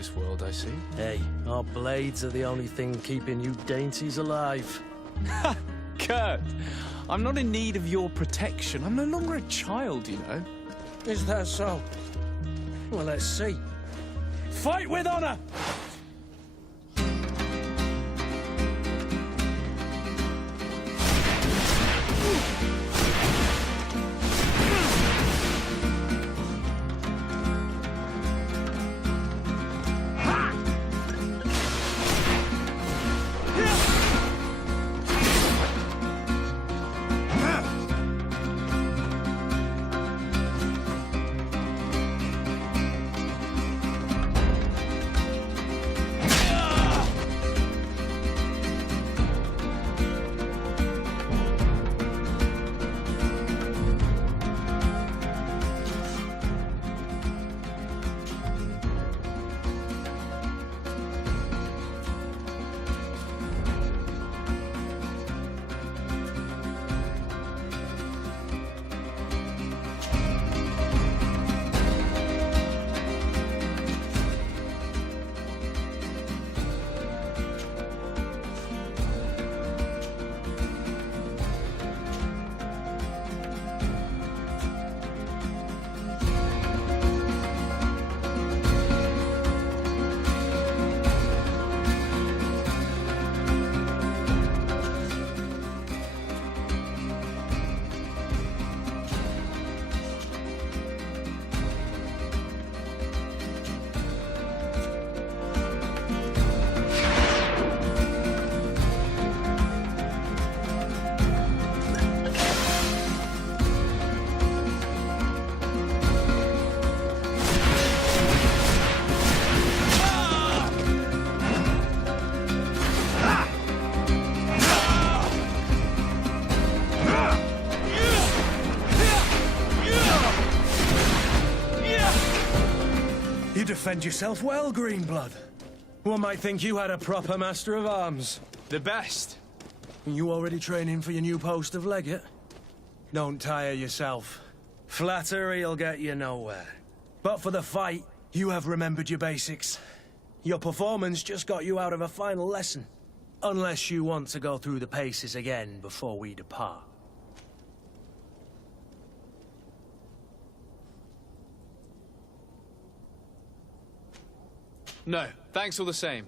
this world, I see. Hey, our blades are the only thing keeping you dainties alive. Ha! Kurt! I'm not in need of your protection. I'm no longer a child, you know. Is that so? Well, let's see. Fight with honor! You defend yourself well, Greenblood. One might think you had a proper master of arms. The best. You already training for your new post of legate? Don't tire yourself. Flattery'll get you nowhere. But for the fight, you have remembered your basics. Your performance just got you out of a final lesson. Unless you want to go through the paces again before we depart. No, thanks all the same.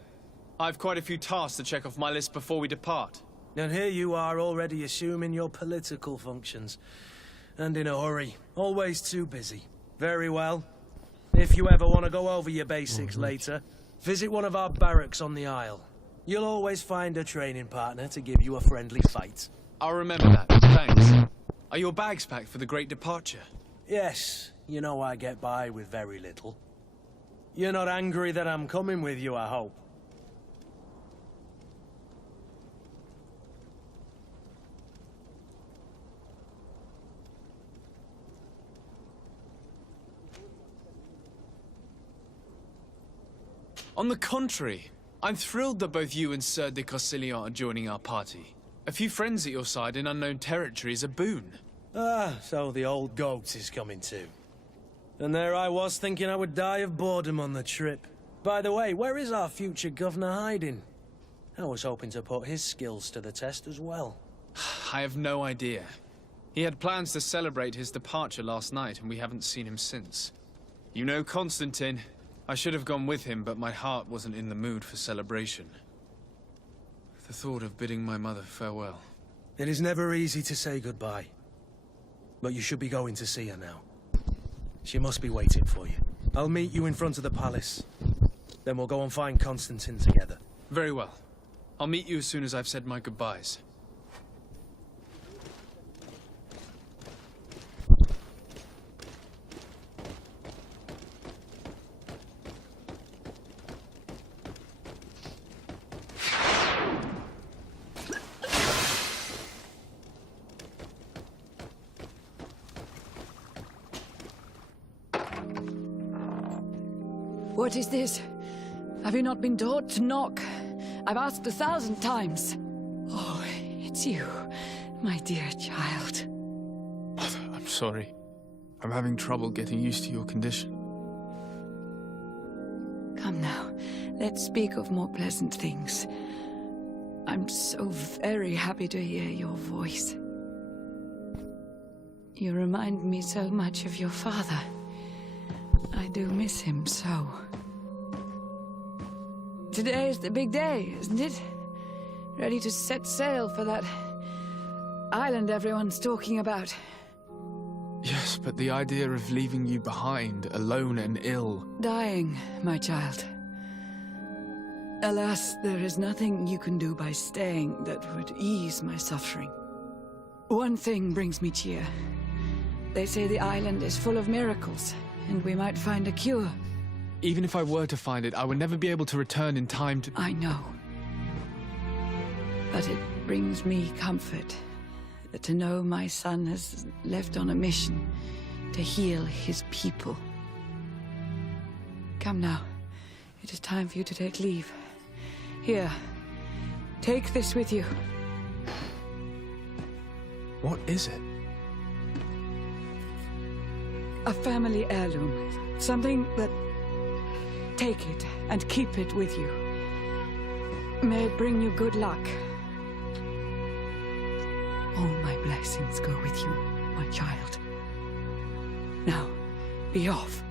I've quite a few tasks to check off my list before we depart. And here you are already assuming your political functions. And in a hurry. Always too busy. Very well. If you ever want to go over your basics later, visit one of our barracks on the Isle. You'll always find a training partner to give you a friendly fight. I'll remember that, thanks. Are your bags packed for the great departure? Yes, you know I get by with very little. You're not angry that I'm coming with you, I hope. On the contrary, I'm thrilled that both you and Sir de Corsilian are joining our party. A few friends at your side in unknown territory is a boon. Ah, so the old goat is coming too. And there I was thinking I would die of boredom on the trip. By the way, where is our future governor hiding? I was hoping to put his skills to the test as well. I have no idea. He had plans to celebrate his departure last night, and we haven't seen him since. You know Constantine. I should have gone with him, but my heart wasn't in the mood for celebration. The thought of bidding my mother farewell. It is never easy to say goodbye. But you should be going to see her now. She must be waiting for you. I'll meet you in front of the palace. Then we'll go and find Constantine together. Very well. I'll meet you as soon as I've said my goodbyes. What is this? Have you not been taught to knock? I've asked 1,000 times. Oh, it's you, my dear child. Mother, I'm sorry. I'm having trouble getting used to your condition. Come now, let's speak of more pleasant things. I'm so very happy to hear your voice. You remind me so much of your father. I do miss him so. Today is the big day, isn't it? Ready to set sail for that island everyone's talking about. Yes, but the idea of leaving you behind, alone and ill... Dying, my child. Alas, there is nothing you can do by staying that would ease my suffering. One thing brings me cheer. They say the island is full of miracles, and we might find a cure. Even if I were to find it, I would never be able to return in time to... I know. But it brings me comfort to know my son has left on a mission to heal his people. Come now. It is time for you to take leave. Here, take this with you. What is it? A family heirloom. Something that... Take it and keep it with you. May it bring you good luck. All my blessings go with you, my child. Now, be off.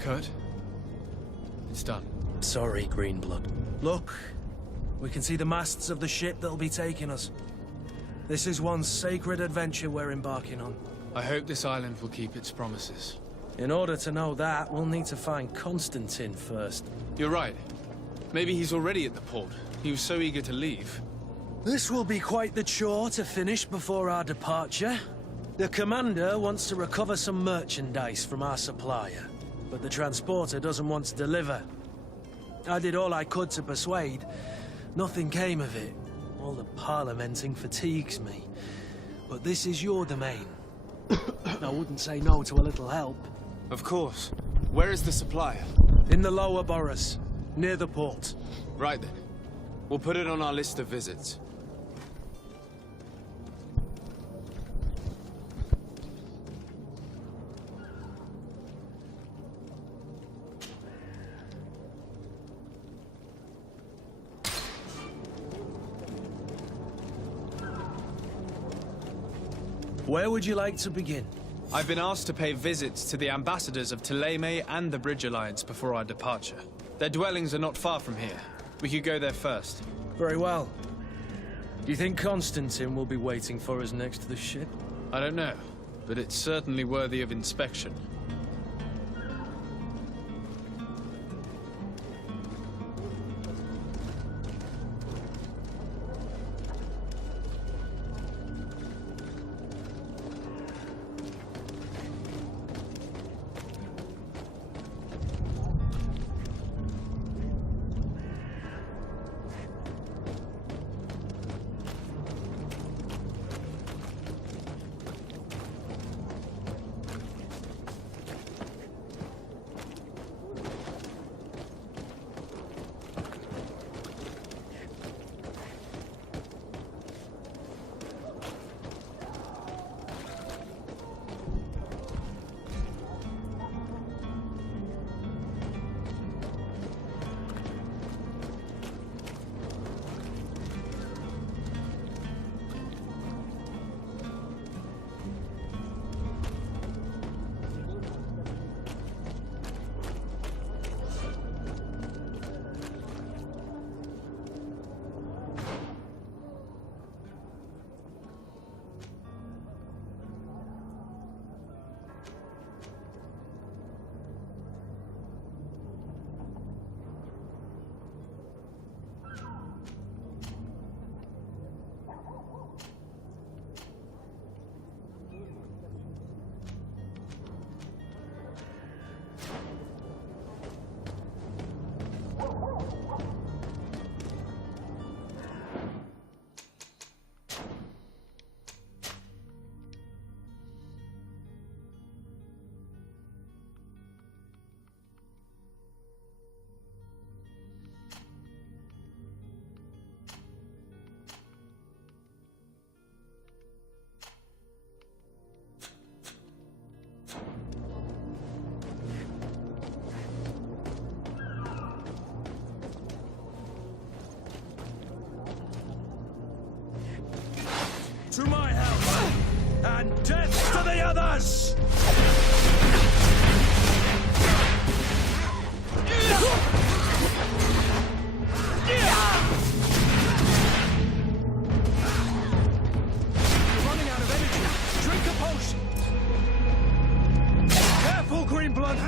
Kurt? It's done. Sorry, Greenblood. Look, we can see the masts of the ship that'll be taking us. This is one sacred adventure we're embarking on. I hope this island will keep its promises. In order to know that, we'll need to find Constantine first. You're right. Maybe he's already at the port. He was so eager to leave. This will be quite the chore to finish before our departure. The commander wants to recover some merchandise from our supplier, but the transporter doesn't want to deliver. I did all I could to persuade. Nothing came of it. All the parliamenting fatigues me. But this is your domain. I wouldn't say no to a little help. Of course. Where is the supplier? In the lower boroughs, near the port. Right then. We'll put it on our list of visits. Where would you like to begin? I've been asked to pay visits to the ambassadors of Ptolemy and the Bridge Alliance before our departure. Their dwellings are not far from here. We could go there first. Very well. Do you think Constantine will be waiting for us next to the ship? I don't know, but it's certainly worthy of inspection. To my help! And death to the others! You're running out of energy. Drink a potion. Careful, Greenblood!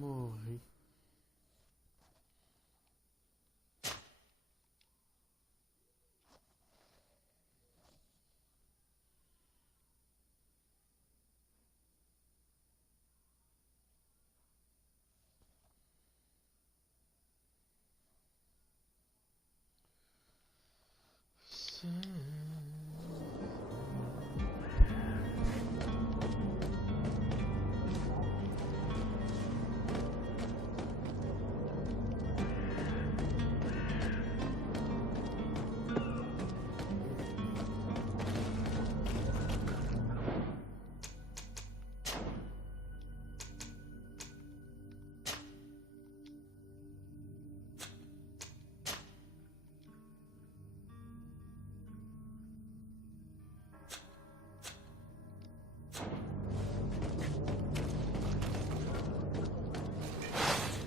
Morri.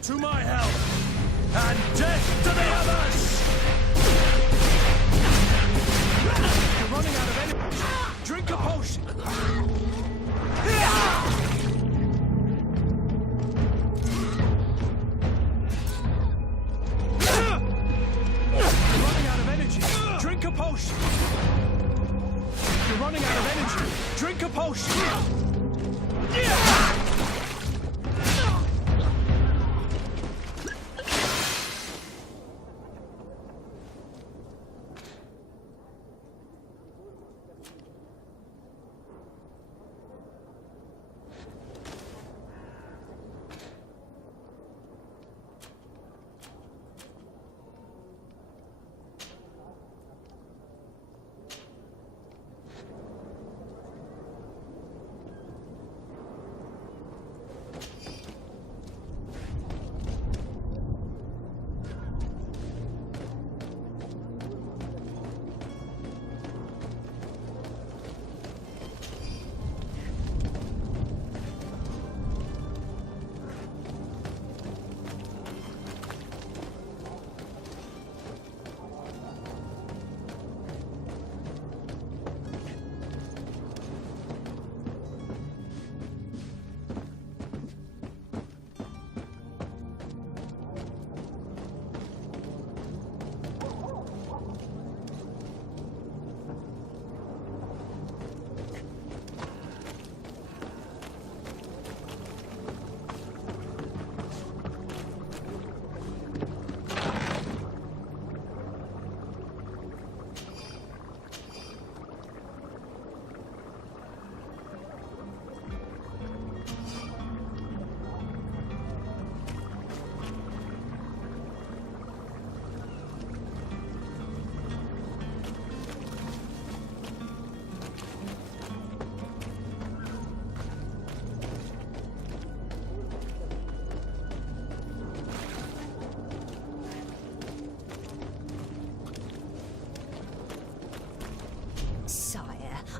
To my help! And death to the others! You're running out of energy. Drink a potion. You're running out of energy. Drink a potion. You're running out of energy. Drink a potion.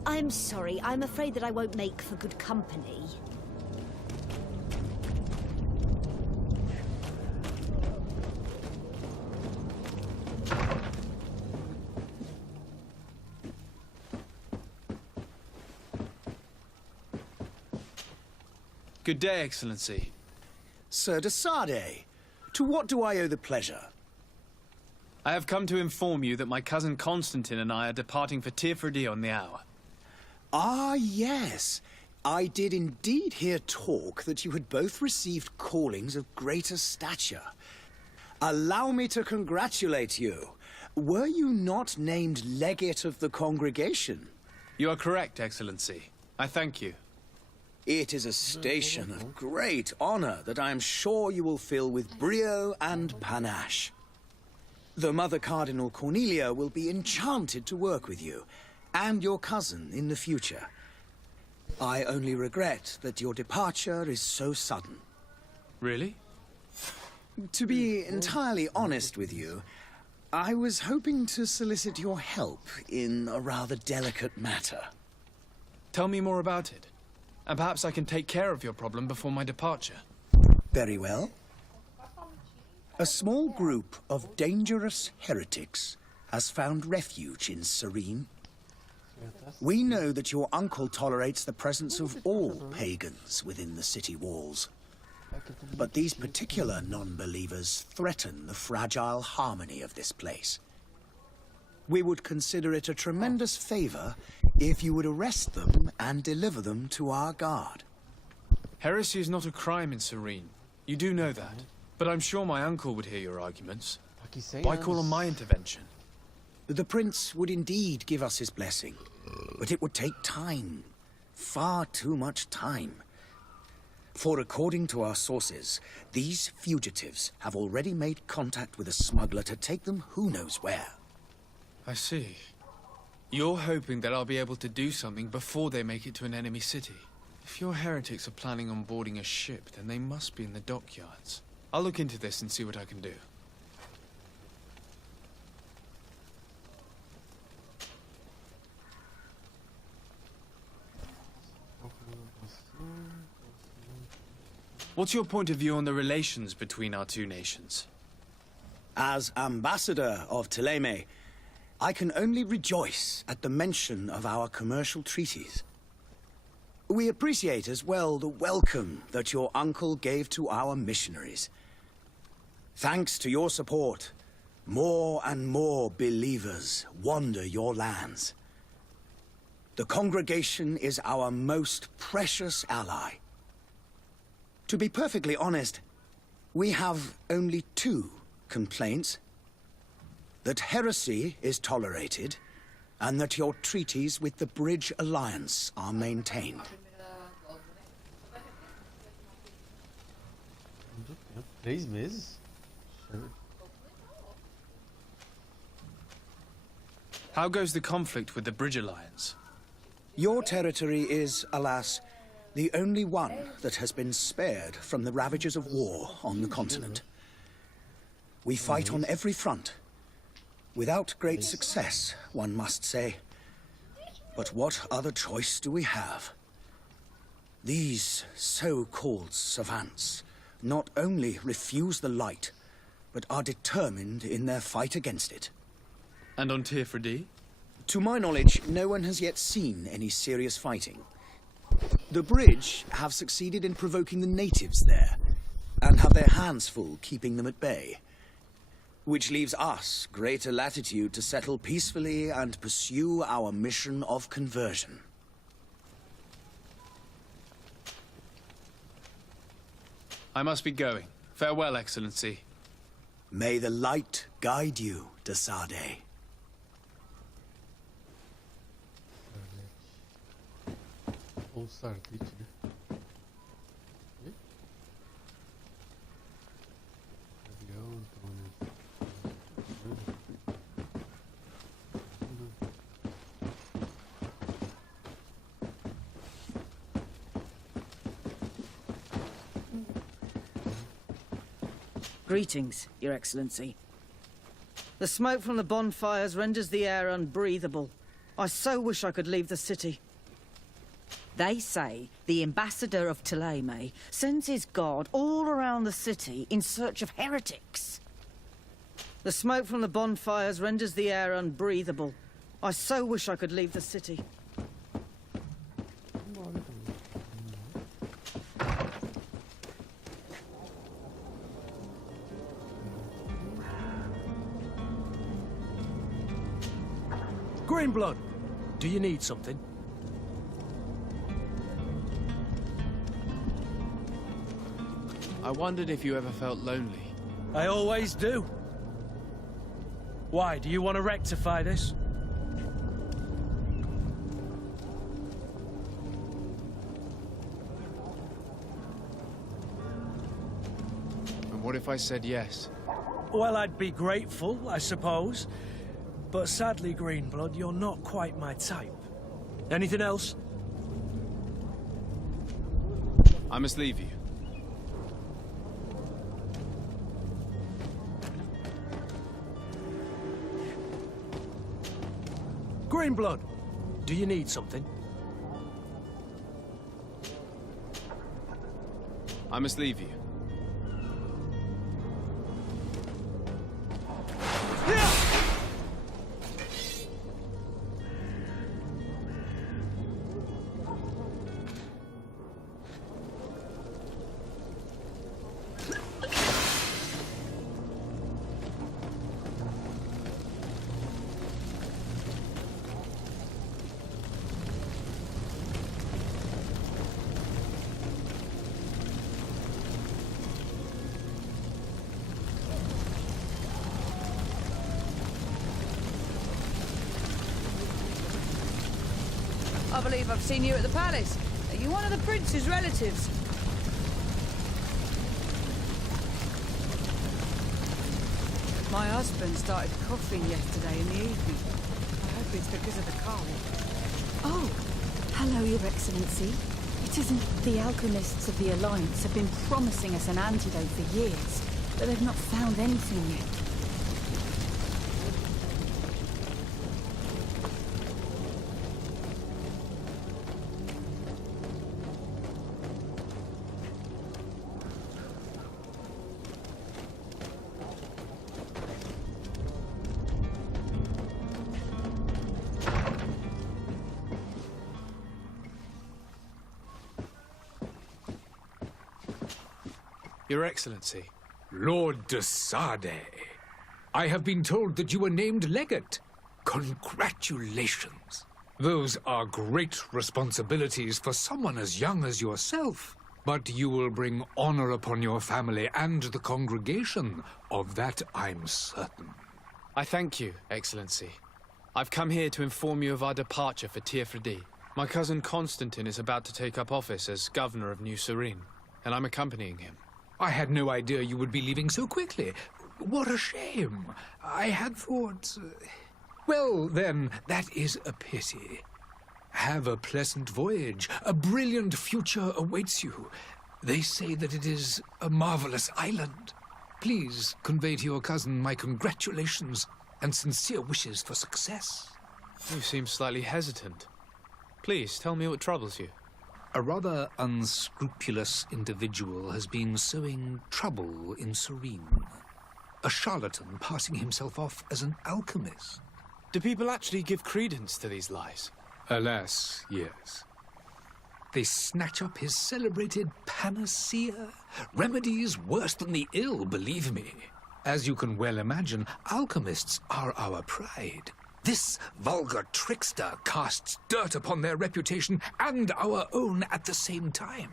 I'm sorry. I'm afraid that I won't make for good company. Good day, Excellency. Sir de Sade, to what do I owe the pleasure? I have come to inform you that my cousin Constantine and I are departing for Tirfredi on the hour. Ah, yes. I did indeed hear talk that you had both received callings of greater stature. Allow me to congratulate you. Were you not named legate of the congregation? You are correct, Excellency. I thank you. It is a station of great honor that I am sure you will fill with brio and panache. The Mother Cardinal Cornelia will be enchanted to work with you, and your cousin in the future. I only regret that your departure is so sudden. Really? To be entirely honest with you, I was hoping to solicit your help in a rather delicate matter. Tell me more about it, and perhaps I can take care of your problem before my departure. Very well. A small group of dangerous heretics has found refuge in Serene. We know that your uncle tolerates the presence of all pagans within the city walls. But these particular non-believers threaten the fragile harmony of this place. We would consider it a tremendous favor if you would arrest them and deliver them to our guard. Heresy is not a crime in Serene. You do know that. But I'm sure my uncle would hear your arguments. Why call on my intervention? The prince would indeed give us his blessing, but it would take time. Far too much time. For according to our sources, these fugitives have already made contact with a smuggler to take them who knows where. I see. You're hoping that I'll be able to do something before they make it to an enemy city. If your heretics are planning on boarding a ship, then they must be in the dockyards. I'll look into this and see what I can do. What's your point of view on the relations between our two nations? As ambassador of Ptolemy, I can only rejoice at the mention of our commercial treaties. We appreciate as well the welcome that your uncle gave to our missionaries. Thanks to your support, more and more believers wander your lands. The congregation is our most precious ally. To be perfectly honest, we have only two complaints. That heresy is tolerated, and that your treaties with the Bridge Alliance are maintained. 3 meses? How goes the conflict with the Bridge Alliance? Your territory is, alas, the only one that has been spared from the ravages of war on the continent. We fight on every front. Without great success, one must say. But what other choice do we have? These so-called savants not only refuse the light, but are determined in their fight against it. And on Tirfredi? To my knowledge, no one has yet seen any serious fighting. The Bridge have succeeded in provoking the natives there, and have their hands full keeping them at bay. Which leaves us greater latitude to settle peacefully and pursue our mission of conversion. I must be going. Farewell, Excellency. May the light guide you, de Sade. Ou Sardite, né? Avião, Antônio. Greetings, Your Excellency. The smoke from the bonfires renders the air unbreathable. I so wish I could leave the city. They say the ambassador of Ptolemy sends his guard all around the city in search of heretics. The smoke from the bonfires renders the air unbreathable. I so wish I could leave the city. Greenblood, do you need something? I wondered if you ever felt lonely. I always do. Why, do you want to rectify this? And what if I said yes? Well, I'd be grateful, I suppose. But sadly, Greenblood, you're not quite my type. Anything else? I must leave you. Greenblood, do you need something? I must leave you. I believe I've seen you at the palace. Are you one of the prince's relatives? My husband started coughing yesterday in the evening. I hope it's because of the cold. Oh, hello, Your Excellency. It isn't the alchemists of the Alliance have been promising us an antidote for years, but they've not found anything yet. Your Excellency. Lord de Sade, I have been told that you were named legate. Congratulations. Those are great responsibilities for someone as young as yourself. But you will bring honor upon your family and the congregation. Of that I'm certain. I thank you, Excellency. I've come here to inform you of our departure for Tiefredi. My cousin Constantine is about to take up office as governor of New Serene, and I'm accompanying him. I had no idea you would be leaving so quickly. What a shame. I had thought... Well, then, that is a pity. Have a pleasant voyage. A brilliant future awaits you. They say that it is a marvelous island. Please convey to your cousin my congratulations and sincere wishes for success. You seem slightly hesitant. Please, tell me what troubles you. A rather unscrupulous individual has been sowing trouble in Serene. A charlatan passing himself off as an alchemist. Do people actually give credence to these lies? Alas, yes. They snatch up his celebrated panacea. Remedies worse than the ill, believe me. As you can well imagine, alchemists are our pride. This vulgar trickster casts dirt upon their reputation and our own at the same time.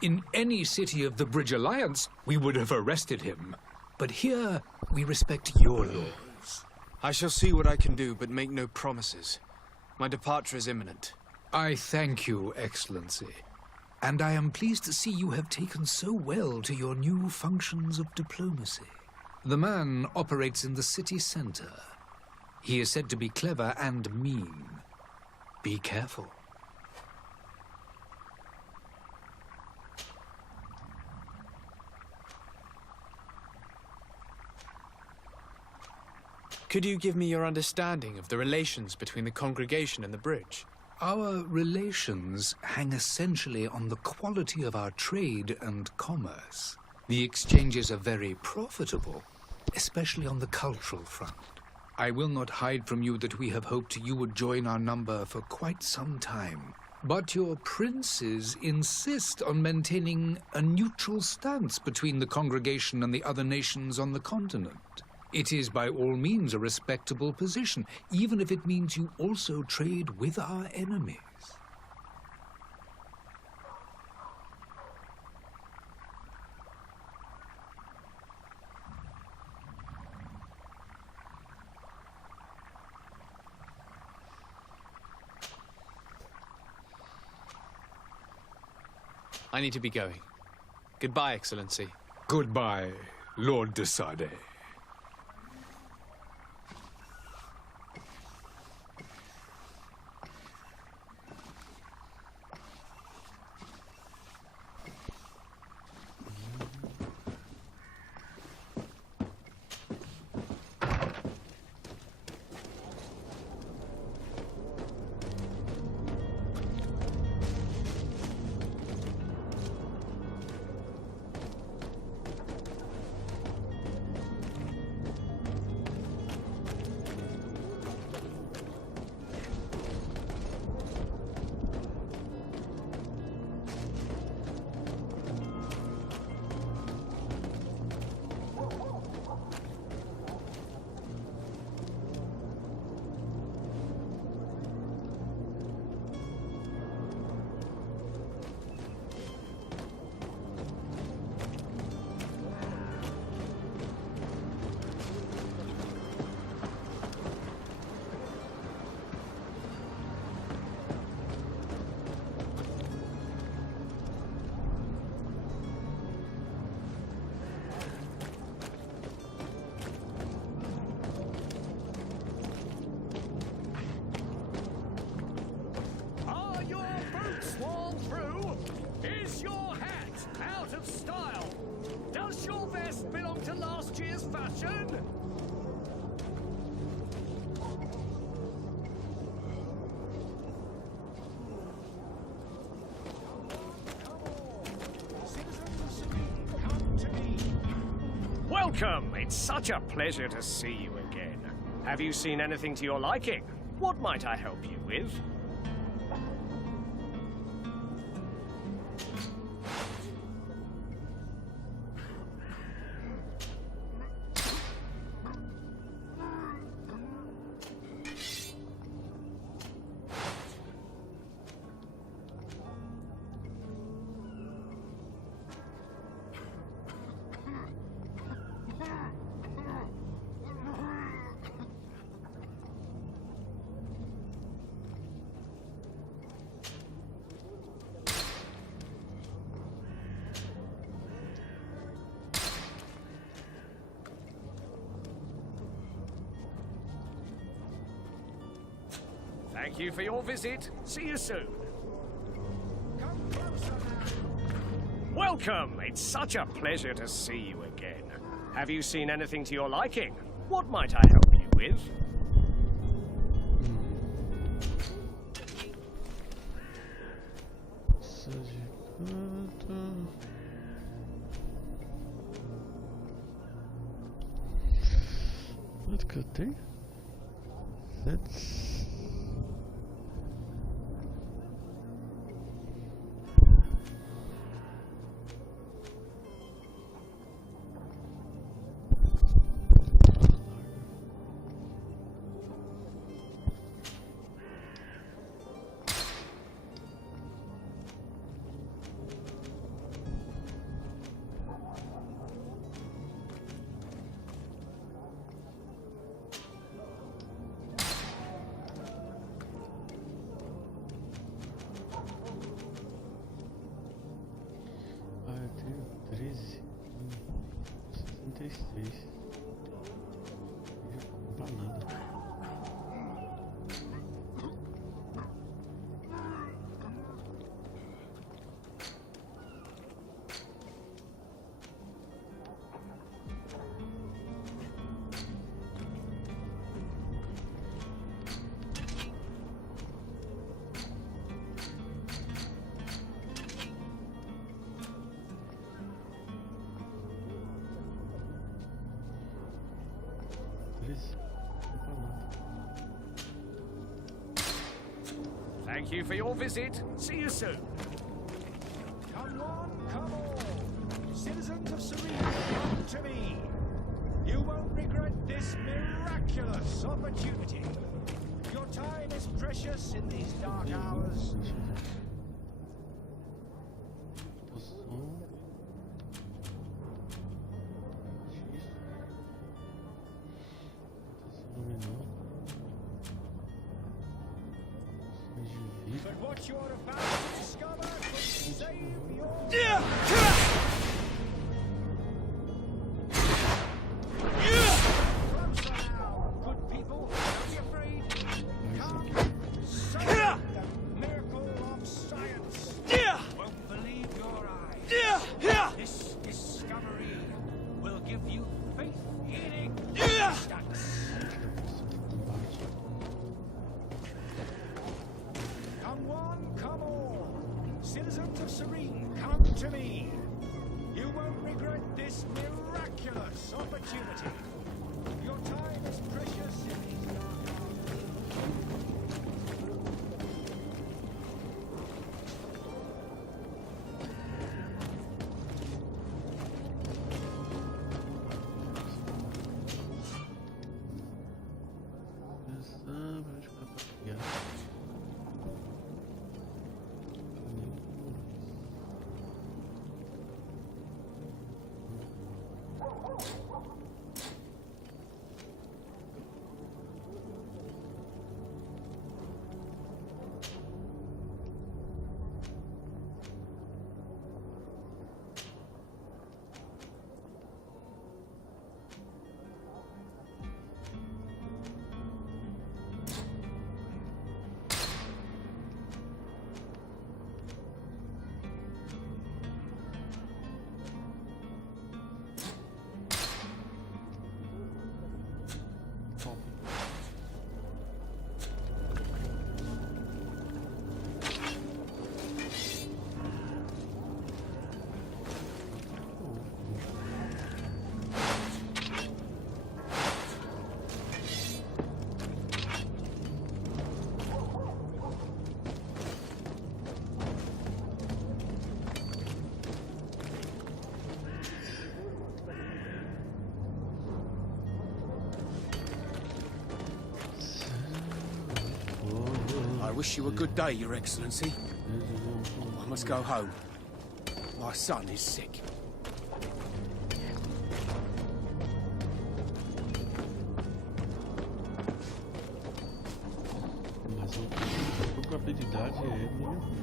In any city of the Bridge Alliance, we would have arrested him. But here, we respect your laws. I shall see what I can do, but make no promises. My departure is imminent. I thank you, Excellency. And I am pleased to see you have taken so well to your new functions of diplomacy. The man operates in the city center. He is said to be clever and mean. Be careful. Could you give me your understanding of the relations between the congregation and the bridge? Our relations hang essentially on the quality of our trade and commerce. The exchanges are very profitable, especially on the cultural front. I will not hide from you that we have hoped you would join our number for quite some time. But your princes insist on maintaining a neutral stance between the congregation and the other nations on the continent. It is by all means a respectable position, even if it means you also trade with our enemies. I need to be going. Goodbye, Excellency. Goodbye, Lord de Sade. to last year's fashion? Welcome! It's such a pleasure to see you again. Have you seen anything to your liking? What might I help you with? Thank you for your visit. See you soon. Come closer now. Welcome! It's such a pleasure to see you again. Have you seen anything to your liking? What might I help you with? Wat que eu tenho? 7. Eu tenho 13. 66. Não ia comprar nada. Thank you for your visit. See you soon. Come on, come on. Citizens of Serene, come to me. You won't regret this miraculous opportunity. Your time is precious in these dark hours. But what you're about to discover could save your... Closer now, good people. Don't be afraid. Come. So the miracle of science. Won't believe your eyes. This discovery will give you faith-healing instance. Come on, come on. Citizens of Serene, come to me. You won't regret this miraculous opportunity. Your time is precious in these dark wish you a good day, Your Excellency. I must go home. My son is sick. Mas a probabilidade é minha.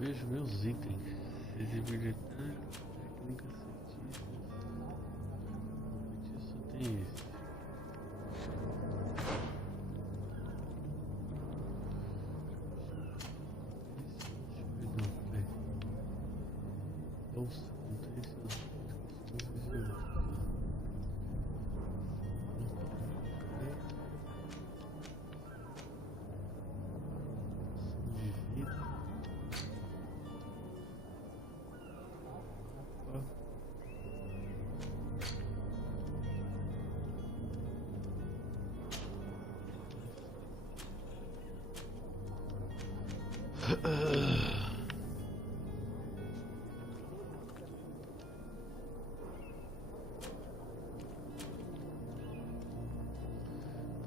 Vejo meus itens, visibilidade, técnica, científica, só tem esse. Nossa, não tem esse não.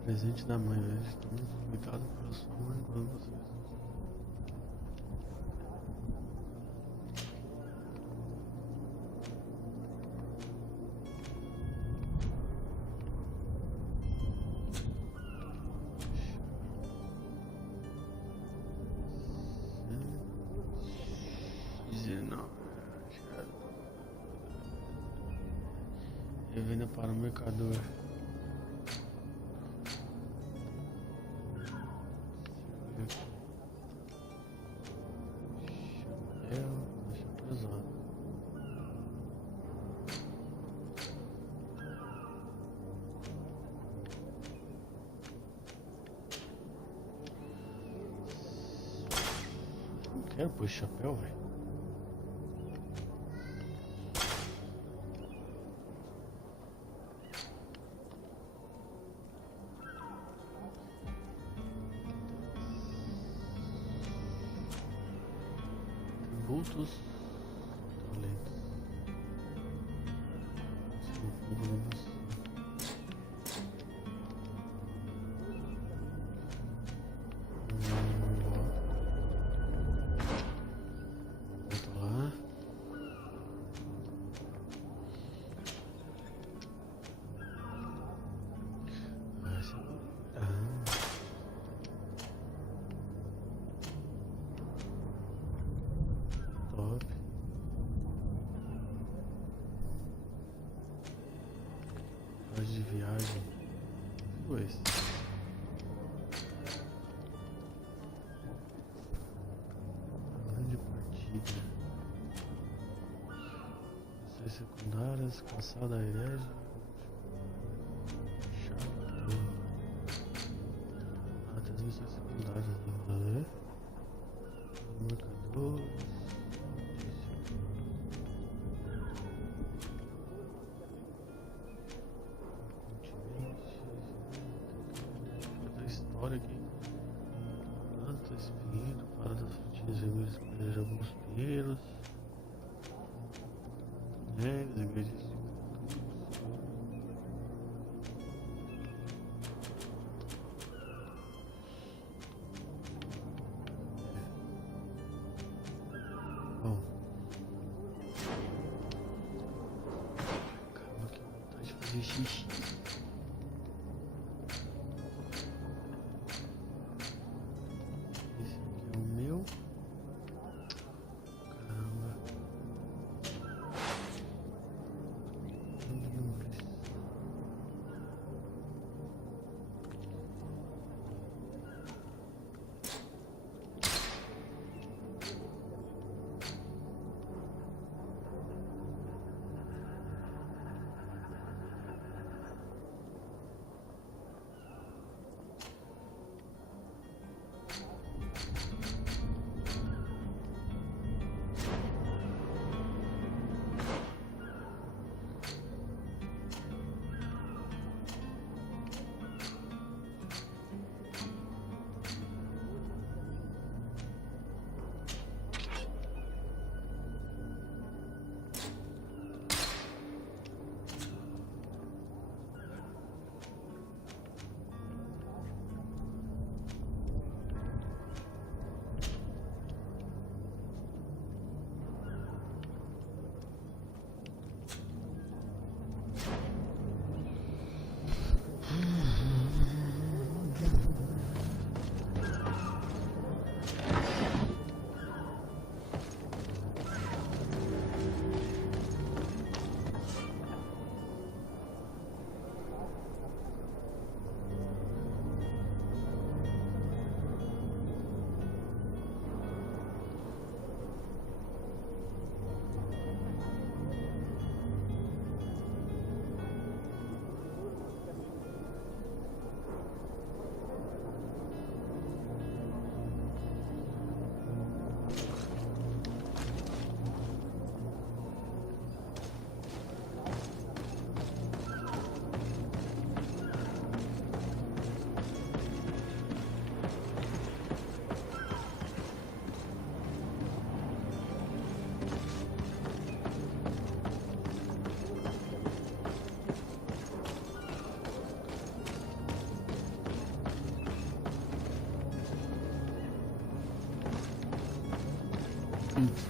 Presente da mãe, velho. Estamos cuidados pela sua mãe quando vocês. Revenda para o mercador. Quero pôr chapéu, velho. Tributos, talentos. De viagem, esse. Grande partida. Missões secundárias, caçada aérea. Chato. Tem as missões secundárias, né? Marcador. guerreiros. Igrejas. Bom. Calma que vontade de fazer xixi. Esse aqui é o meu. Caramba. Não precisa.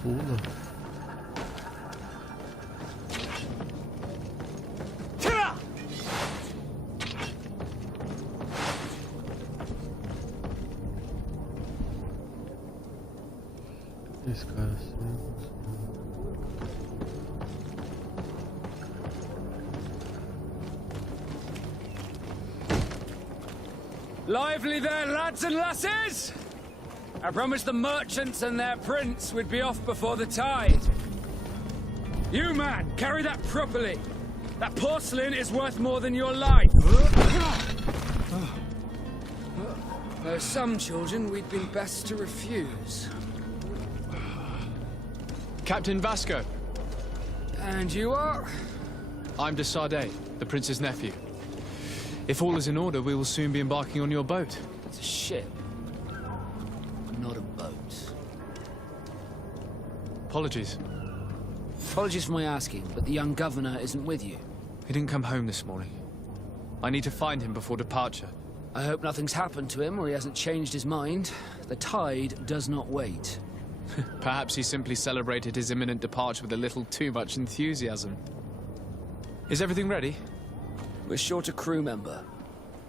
Pula. Esse cara assim. Lively there, lads and lasses! I promised the merchants and their prince we'd be off before the tide. You, man, carry that properly. That porcelain is worth more than your life. There are some children we'd been best to refuse. Captain Vasco. And you are? I'm de Sardet, the prince's nephew. If all is in order, we will soon be embarking on your boat. It's a ship. Not a boat. Apologies. Apologies for my asking, but the young governor isn't with you. He didn't come home this morning. I need to find him before departure. I hope nothing's happened to him or he hasn't changed his mind. The tide does not wait. Perhaps he simply celebrated his imminent departure with a little too much enthusiasm. Is everything ready? We're short a crew member.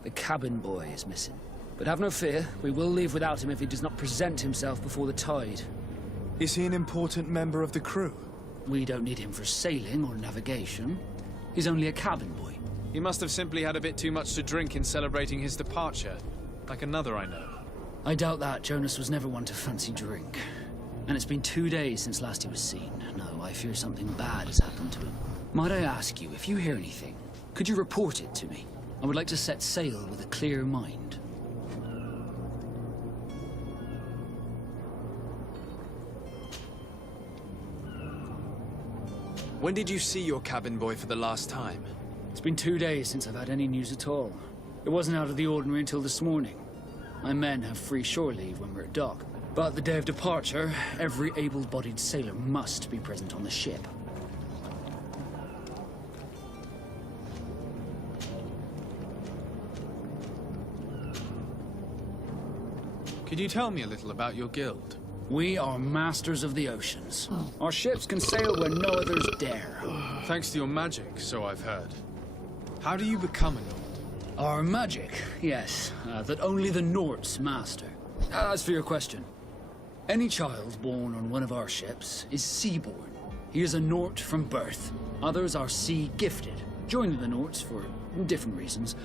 The cabin boy is missing. But have no fear, we will leave without him if he does not present himself before the tide. Is he an important member of the crew? We don't need him for sailing or navigation. He's only a cabin boy. He must have simply had a bit too much to drink in celebrating his departure. Like another I know. I doubt that. Jonas was never one to fancy drink. And it's been 2 days since last he was seen. No, I fear something bad has happened to him. Might I ask you, if you hear anything, could you report it to me? I would like to set sail with a clear mind. When did you see your cabin boy for the last time? It's been 2 days since I've had any news at all. It wasn't out of the ordinary until this morning. My men have free shore leave when we're at dock. But the day of departure, every able-bodied sailor must be present on the ship. Could you tell me a little about your guild? We are masters of the oceans. Our ships can sail where no others dare. Thanks to your magic, so I've heard. How do you become a Nord? Our magic, yes, that only the Nords master. As for your question, any child born on one of our ships is sea-born. He is a Nord from birth. Others are sea-gifted, joining the Nords for different reasons,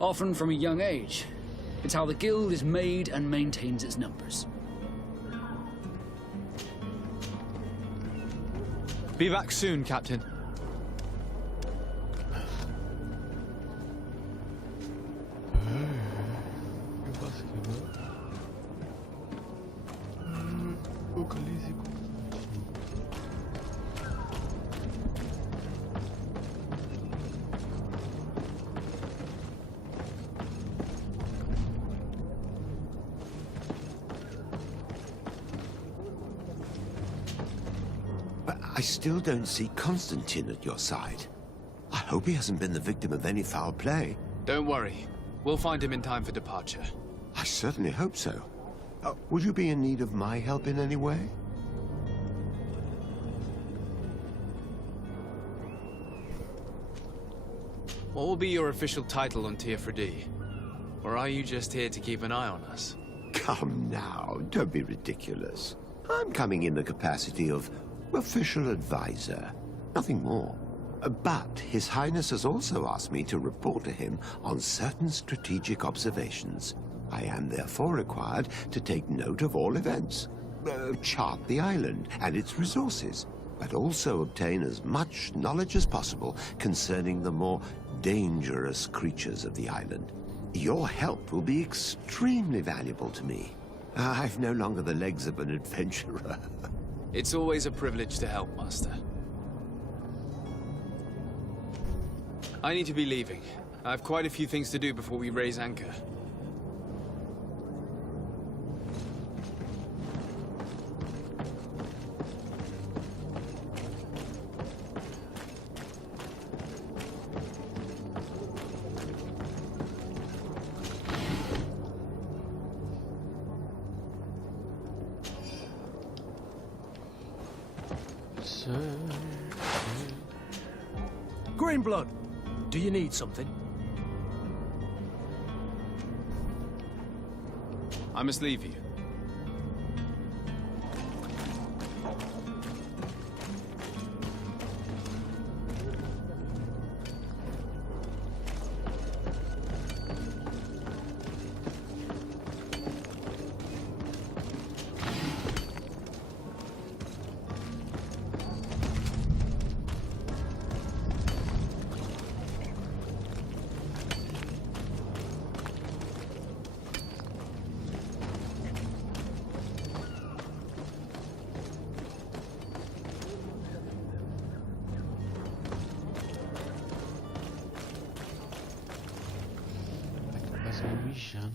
often from a young age. It's how the guild is made and maintains its numbers. Be back soon, Captain. But I still don't see Constantine at your side. I hope he hasn't been the victim of any foul play. Don't worry. We'll find him in time for departure. I certainly hope so. Would you be in need of my help in any way? What will be your official title on Teofredi? Or are you just here to keep an eye on us? Come now, don't be ridiculous. I'm coming in the capacity of official advisor, nothing more. But His Highness has also asked me to report to him on certain strategic observations. I am therefore required to take note of all events, chart the island and its resources, but also obtain as much knowledge as possible concerning the more dangerous creatures of the island. Your help will be extremely valuable to me. I've no longer the legs of an adventurer. It's always a privilege to help, Master. I need to be leaving. I have quite a few things to do before we raise anchor. Greenblood, do you need something? I must leave you. mijando.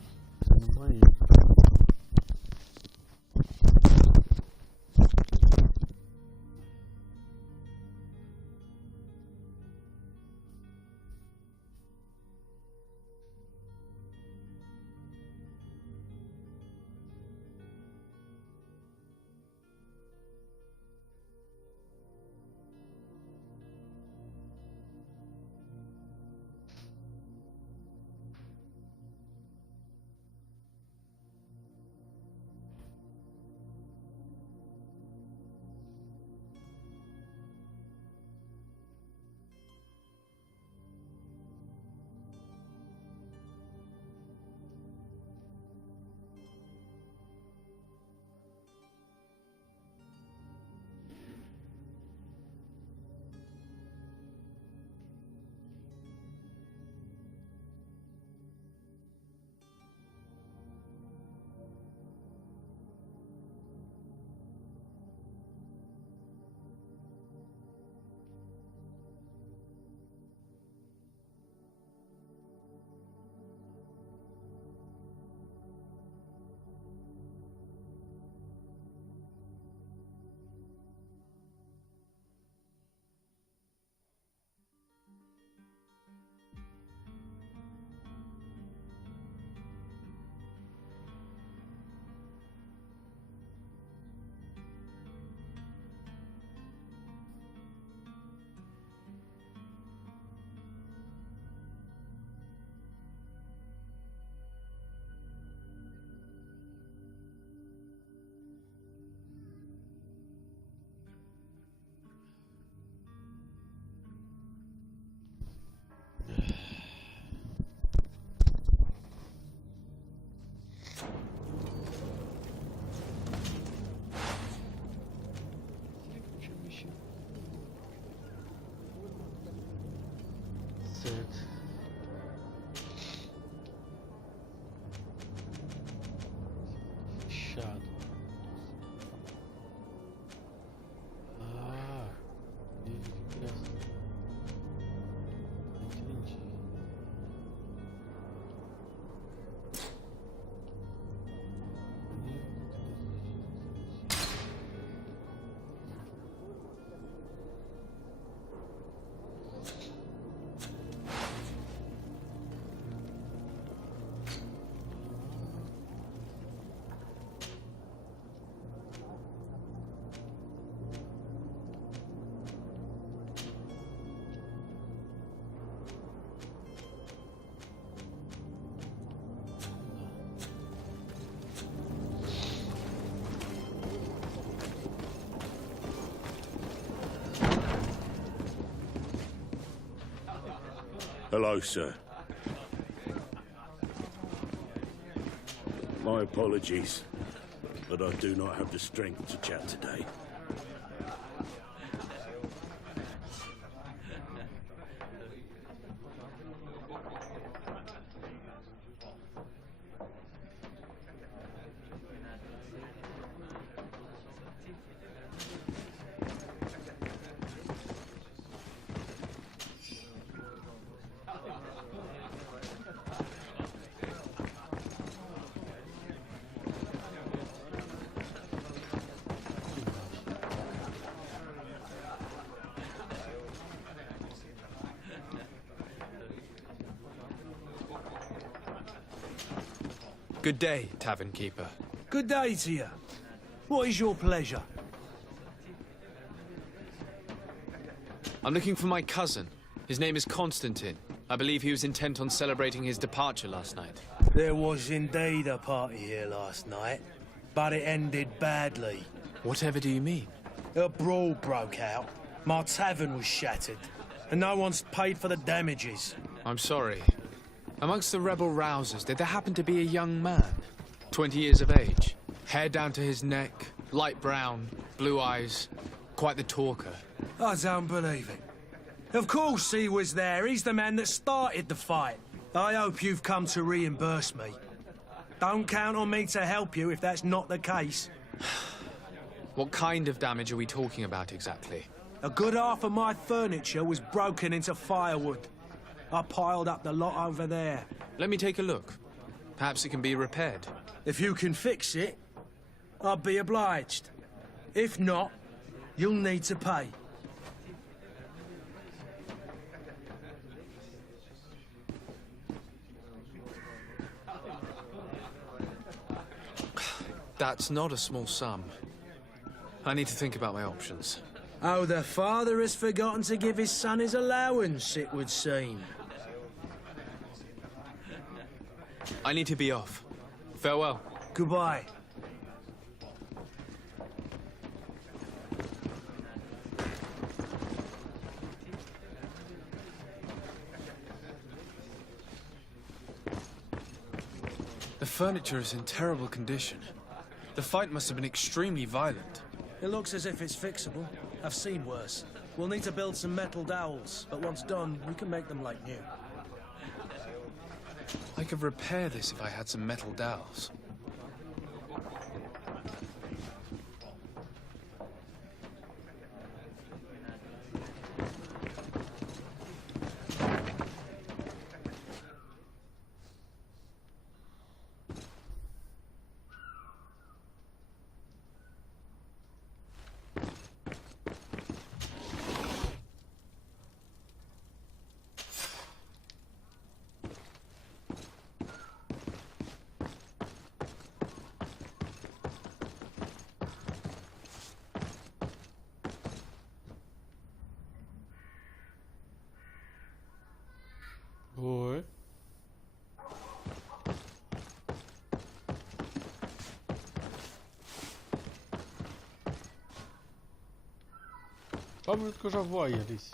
Tô no banheiro. Hello, sir. My apologies, but I do not have the strength to chat today. Good day, tavern keeper. Good day to you. What is your pleasure? I'm looking for my cousin. His name is Constantine. I believe he was intent on celebrating his departure last night. There was indeed a party here last night, but it ended badly. Whatever do you mean? A brawl broke out. My tavern was shattered, and no one's paid for the damages. I'm sorry. Amongst the rebel rousers, did there happen to be a young man? 20 years of age, hair down to his neck, light brown, blue eyes, quite the talker. I don't believe it. Of course he was there. He's the man that started the fight. I hope you've come to reimburse me. Don't count on me to help you if that's not the case. What kind of damage are we talking about exactly? A good half of my furniture was broken into firewood. I piled up the lot over there. Let me take a look. Perhaps it can be repaired. If you can fix it, I'll be obliged. If not, you'll need to pay. That's not a small sum. I need to think about my options. Oh, the father has forgotten to give his son his allowance, it would seem. I need to be off. Farewell. Goodbye. The furniture is in terrible condition. The fight must have been extremely violent. It looks as if it's fixable. I've seen worse. We'll need to build some metal dowels, but once done, we can make them like new. I could repair this if I had some metal dowels. Oi. Só um minuto que eu já vou aí, Alice.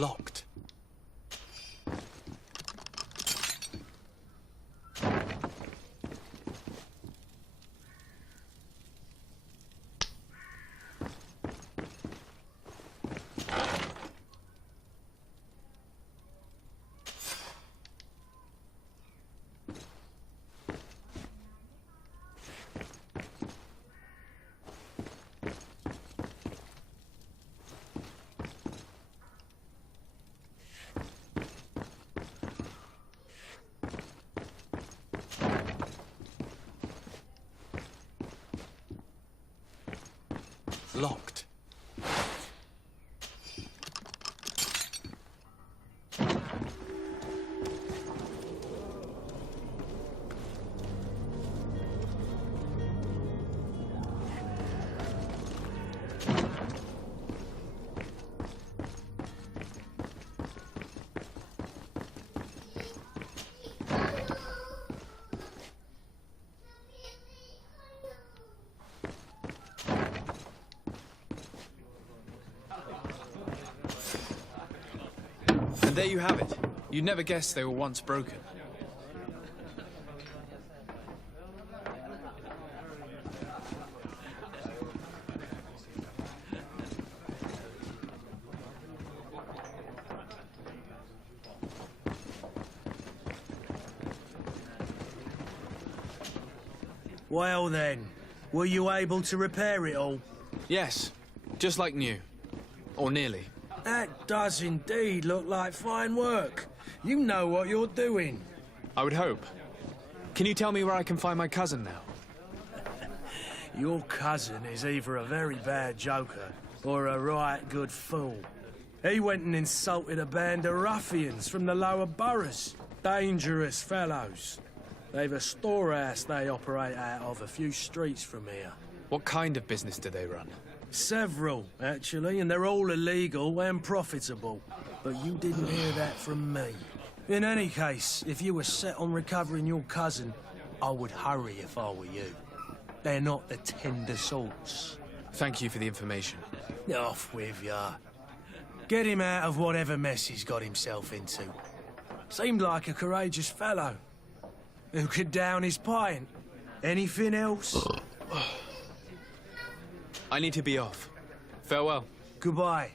Locked. Locked. And there you have it. You'd never guess they were once broken. Well then, were you able to repair it all? Yes, just like new. Or nearly. That does indeed look like fine work. You know what you're doing. I would hope. Can you tell me where I can find my cousin now? Your cousin is either a very bad joker or a right good fool. He went and insulted a band of ruffians from the lower boroughs. Dangerous fellows. They've a storehouse they operate out of a few streets from here. What kind of business do they run? Several, actually, and they're all illegal and profitable. But you didn't hear that from me. In any case, if you were set on recovering your cousin, I would hurry if I were you. They're not the tender sorts. Thank you for the information. Off with ya. Get him out of whatever mess he's got himself into. Seemed like a courageous fellow. Who could down his pint. Anything else? I need to be off. Farewell. Goodbye.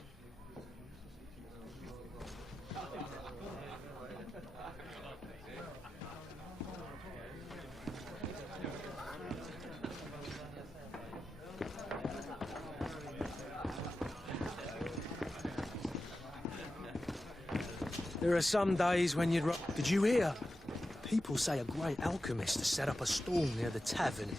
There are some days when you'd... Did you hear? People say a great alchemist has set up a stall near the tavern.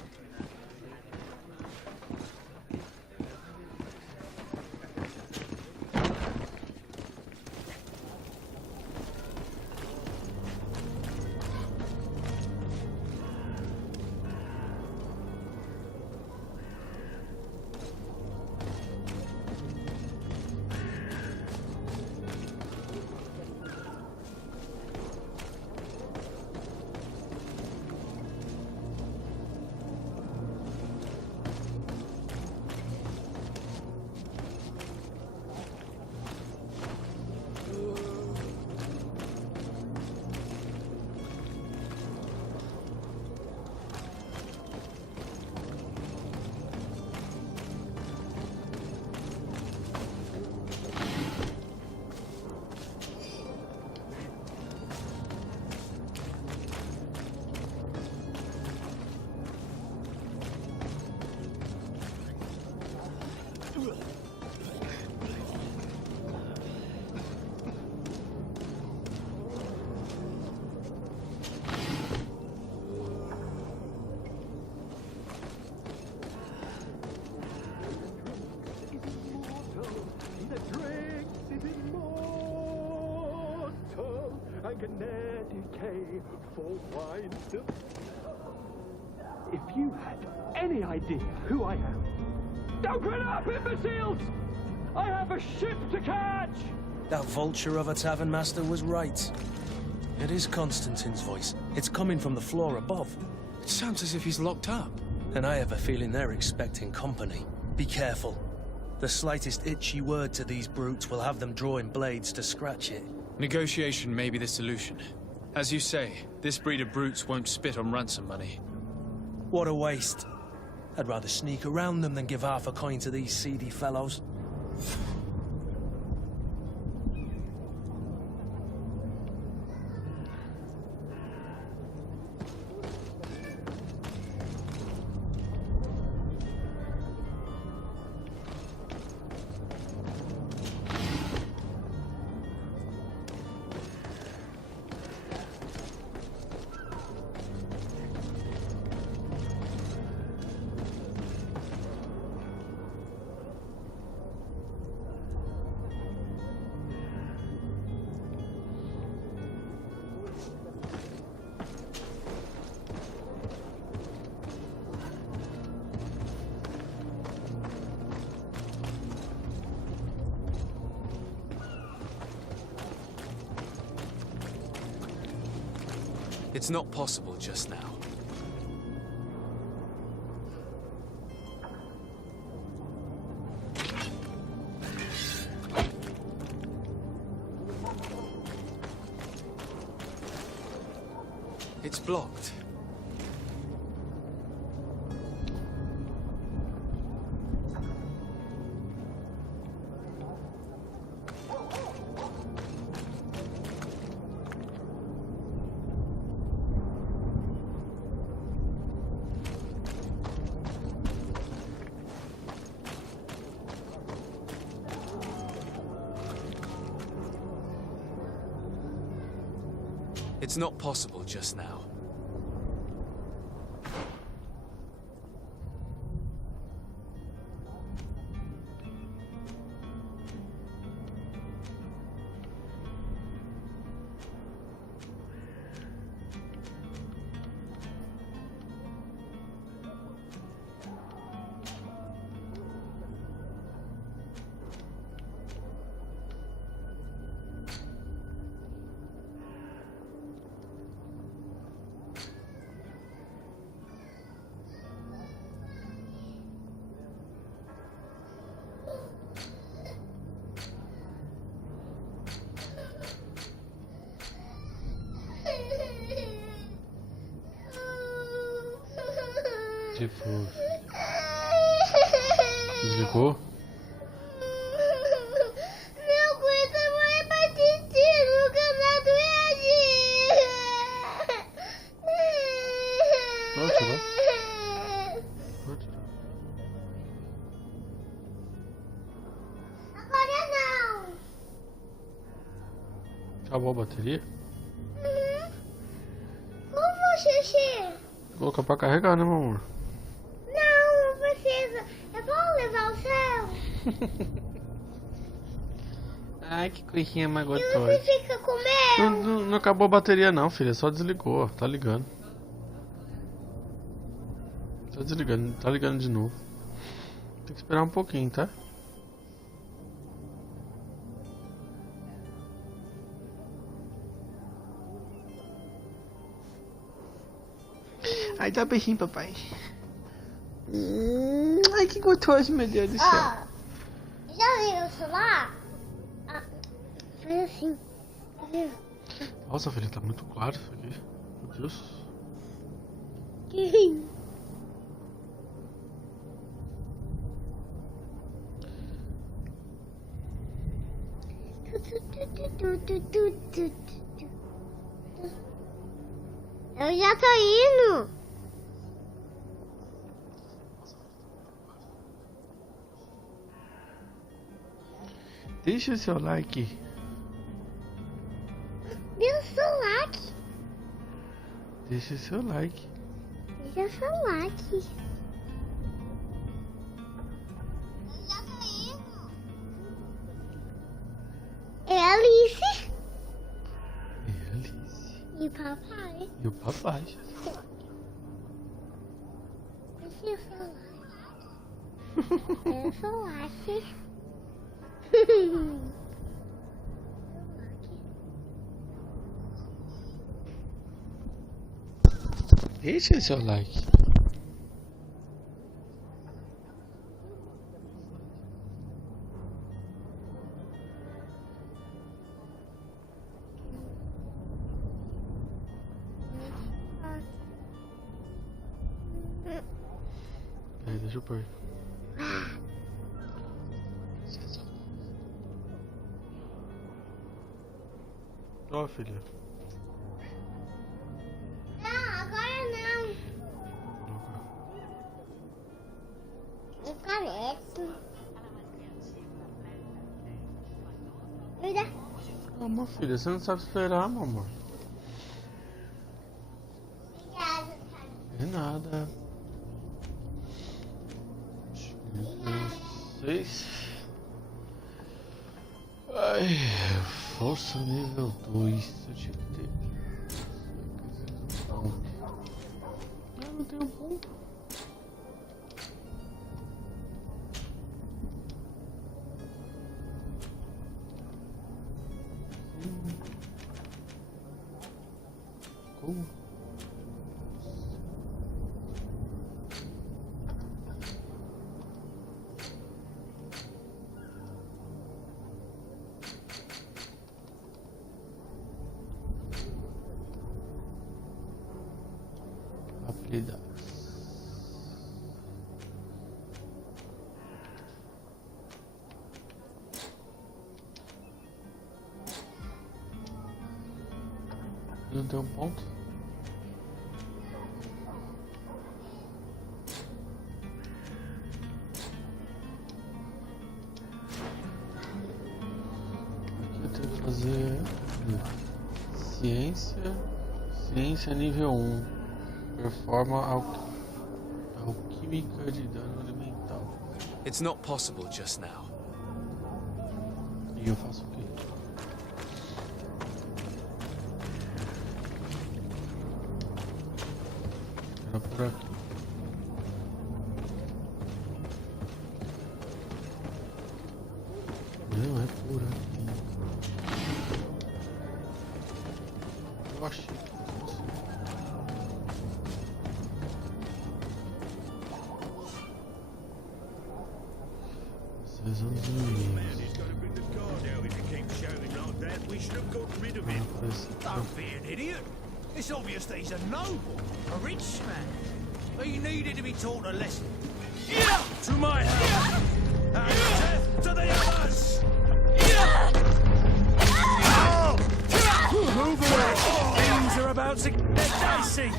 If you had any idea who I am... Open up, imbeciles! I have a ship to catch! That vulture of a tavern master was right. It is Constantine's voice. It's coming from the floor above. It sounds as if he's locked up. And I have a feeling they're expecting company. Be careful. The slightest itchy word to these brutes will have them drawing blades to scratch it. Negotiation may be the solution. As you say, this breed of brutes won't spit on ransom money. What a waste. I'd rather sneak around them than give half a coin to these seedy fellows. It's not possible just now. It's blocked. It's not possible just now. Tipo... Desligou? Meu coisa vai bater no canal do Não, tirou. Agora não. Acabou a bateria? Como xixi? Vou colocar pra carregar, né, meu amor? Não precisa. É bom levar o céu. Ai, que coisinha mais E gostosa. você fica com medo? Não acabou a bateria não, filha. Só desligou. Tá ligando. Tá desligando. Tá ligando de novo. Tem que esperar um pouquinho, tá? Ai, dá beijinho, papai. Ai, que gostoso, meu Deus do céu. Já viu o celular? Faz assim. Viu? Nossa, filha, tá muito claro isso aqui. Meu Deus. Eu já tô indo. Deixa o seu like. Deu seu like. Deixa o seu like. Deixa seu like. Eu já tô indo. É a Alice. É a Alice. E o papai. E o papai. Deixa o seu like. Deixa o seu like. Deixa o seu like. Peraí, deixa eu pôr. Ó, filha. Não, agora não. Não parece. Calma, filha, você não sabe esperar, mamãe. Obrigada. De nada. 6. Ai, força nível 2. Eu tinha que ter. Ah, não tenho ponto. Como? Habilidades. Não tem um ponto? Aqui eu tenho que fazer ciência nível 1. Performa alquímica de dano elemental. It's not possible just now. E eu faço o quê? Era por aqui. Não, é por aqui. Eu achei que fosse. Vocês vão ver. Don't be an idiot. It's obvious that he's a noble, a rich man. He needed to be taught a lesson. To my house, and death to the others. Move away. Things are about to get dicey.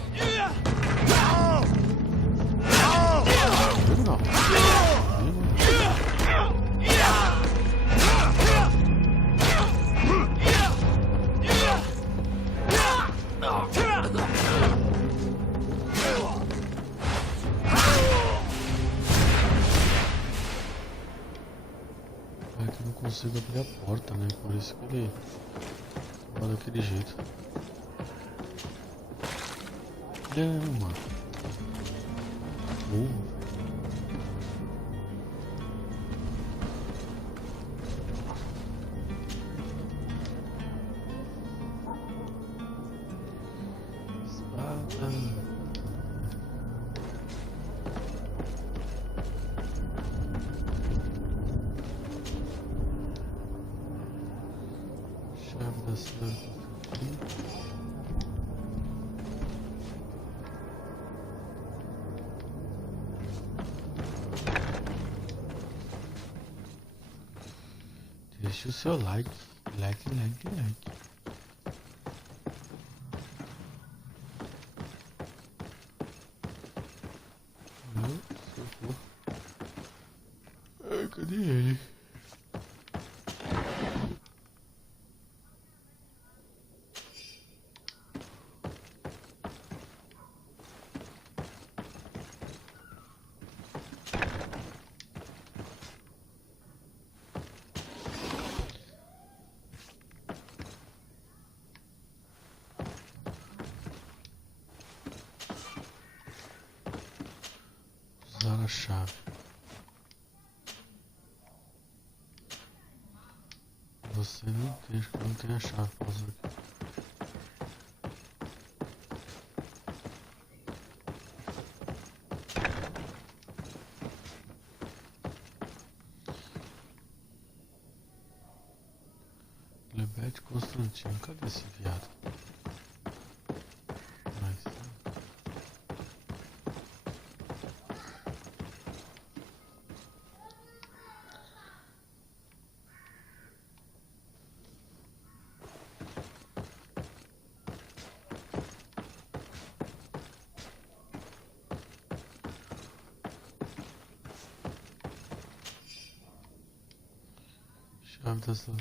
É que eu não consigo abrir a porta, né? Por isso que ele fala daquele jeito. Lama. Espada. Chave da cidade. Deixa o seu like. Like. Ai, cadê ele? Usar a chave. Você não tem, acho que não tem a chave pra usar aqui. Lebete Constantino, cadê esse viado? Mas... chave dessa.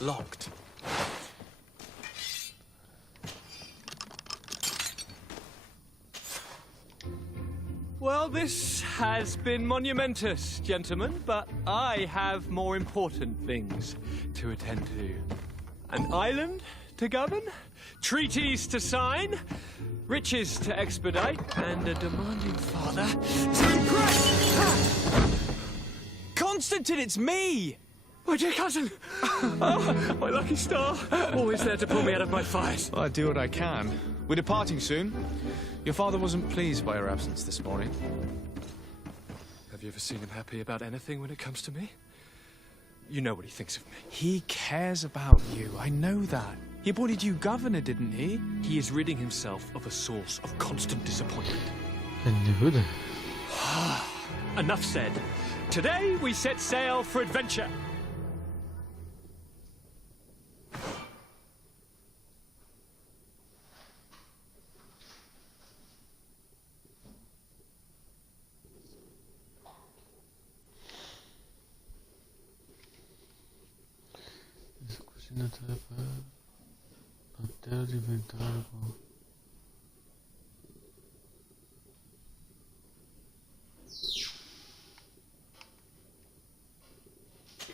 Locked. Well, this has been monumentous, gentlemen, but I have more important things to attend to. An island to govern, treaties to sign, riches to expedite, and a demanding father to impress! Constantine, it's me! My dear cousin! Oh, my lucky star! Always there to pull me out of my fires. Well, I do what I can. We're departing soon. Your father wasn't pleased by your absence this morning. Have you ever seen him happy about anything when it comes to me? You know what he thinks of me. He cares about you, I know that. He appointed you governor, didn't he? He is ridding himself of a source of constant disappointment. Dude. Enough said. Today we set sail for adventure. Na tela de inventário.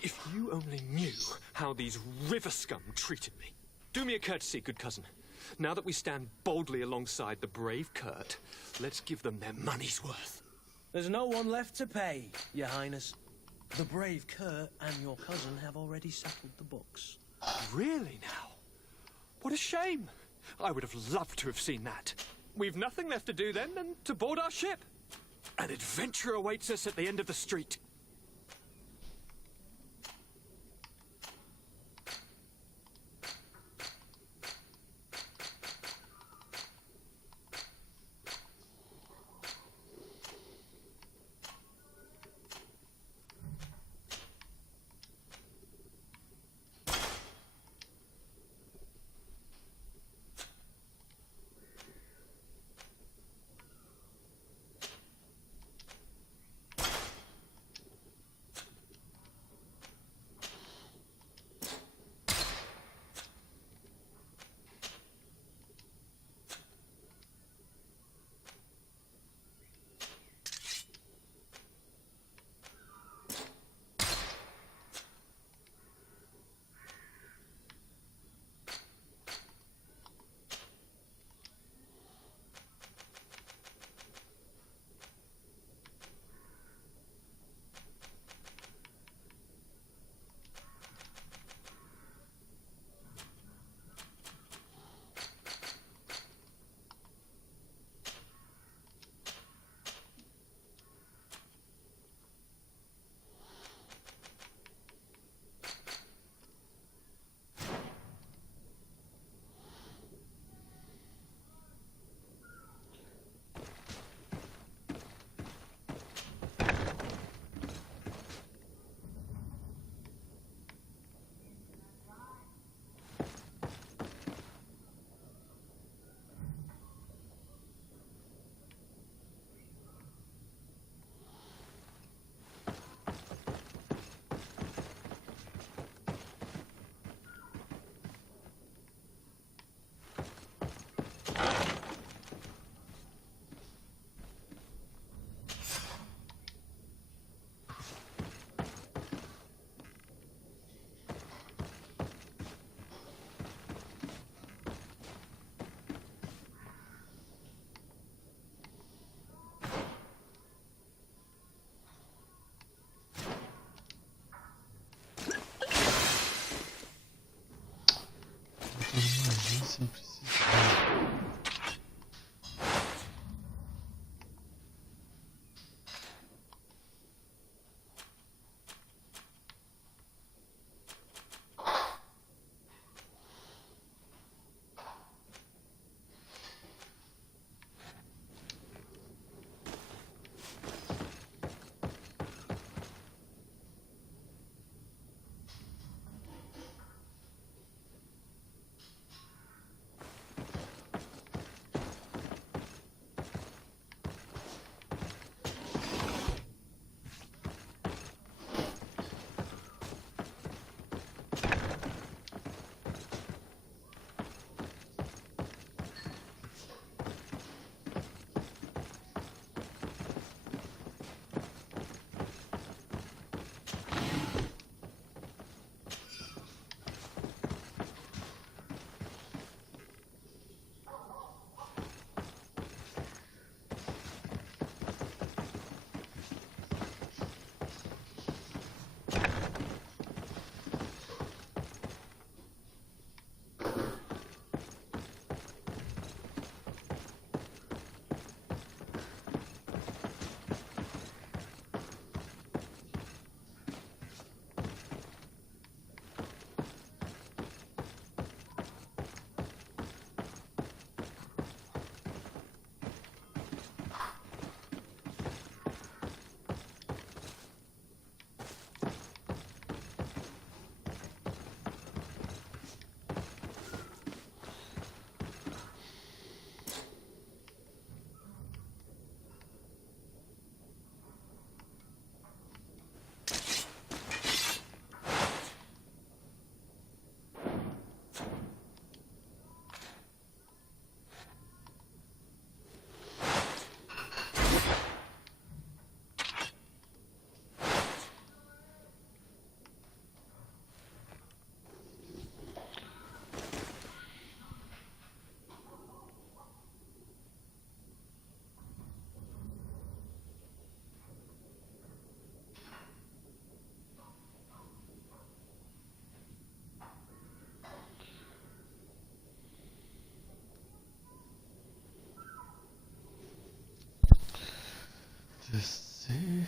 If you only knew how these river scum treated me. Do me a courtesy, good cousin. Now that we stand boldly alongside the brave Kurt, let's give them their money's worth. There's no one left to pay, Your Highness. The brave Kurt and your cousin have already settled the books. Really now? What a shame. I would have loved to have seen that. We've nothing left to do then than to board our ship. An adventure awaits us at the end of the street. Sem precisar. descer.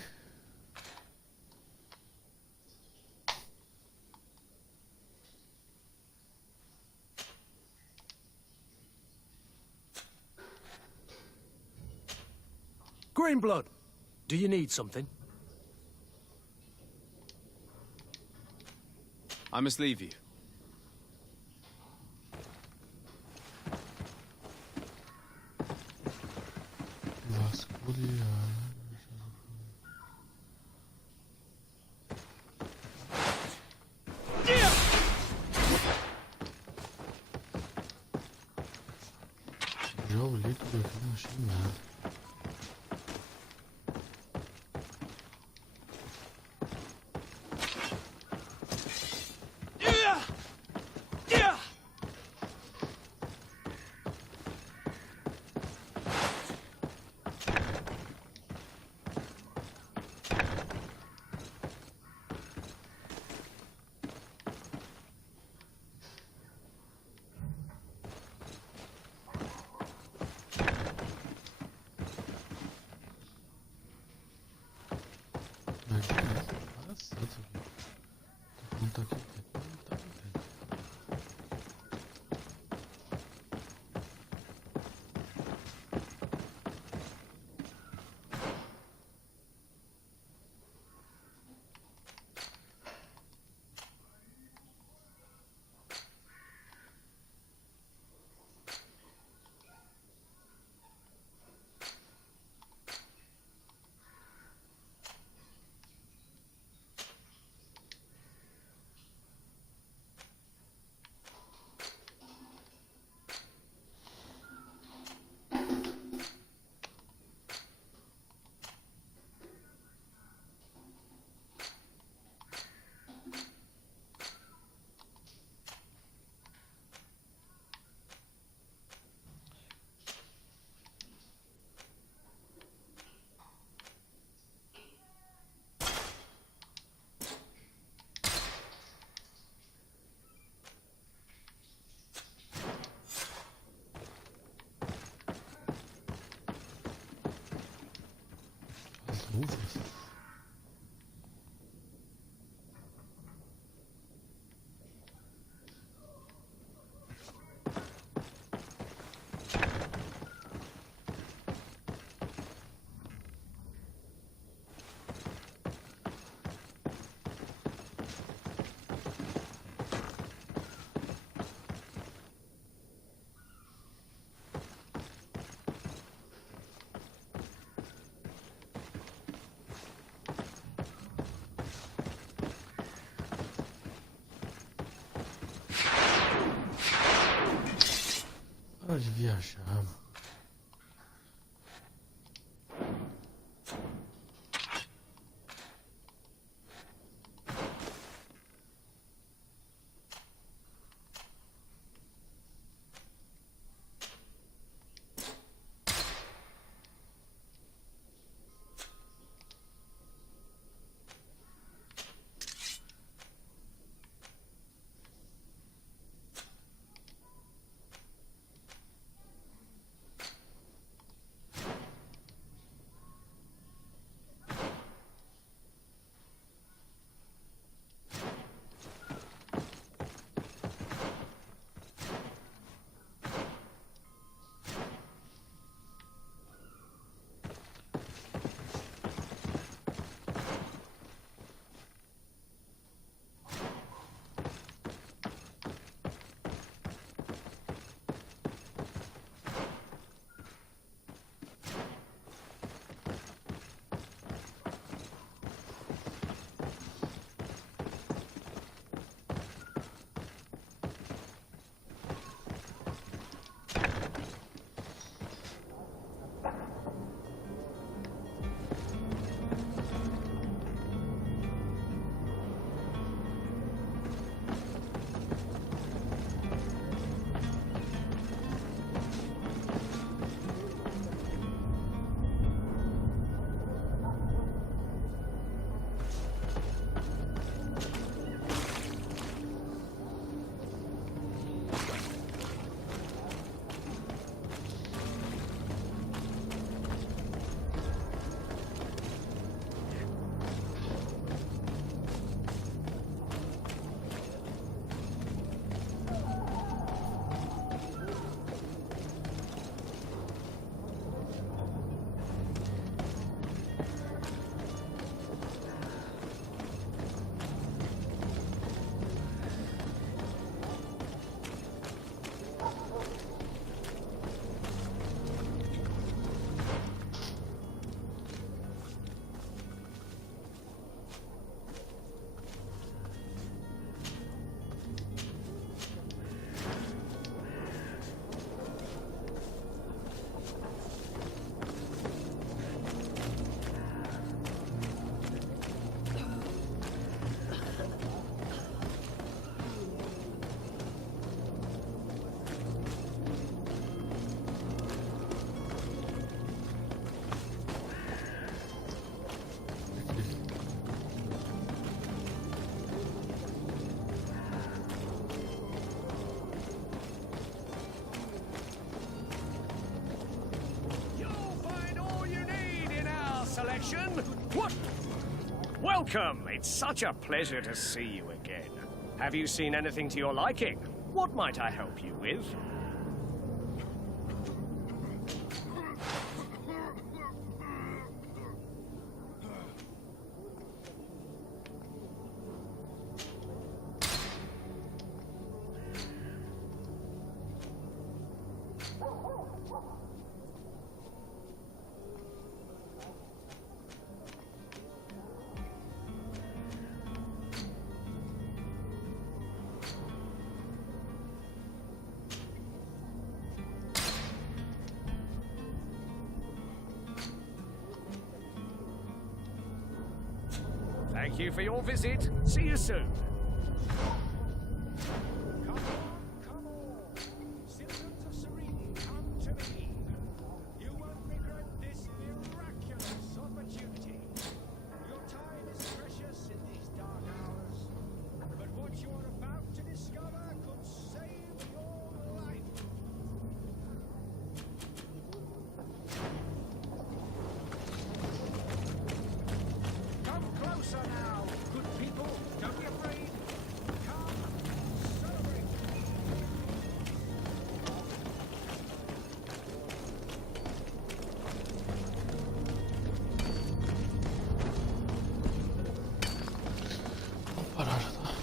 Greenblood, do you need something? I must leave you. Vasculhar. Já o líquido aqui não achei nada. Luvas? Para de viajar, mano. station? What? Welcome. It's such a pleasure to see you again. Have you seen anything to your liking? What might I help you with? Thank you for your visit. See you soon. Come on. Citizens of Serene, come to me. You won't regret this miraculous opportunity. Your time is precious in these dark hours, but what you're about to discover could save your life. Come closer now, good people. Don't be afraid. Come, celebrate. Vou parar, tá?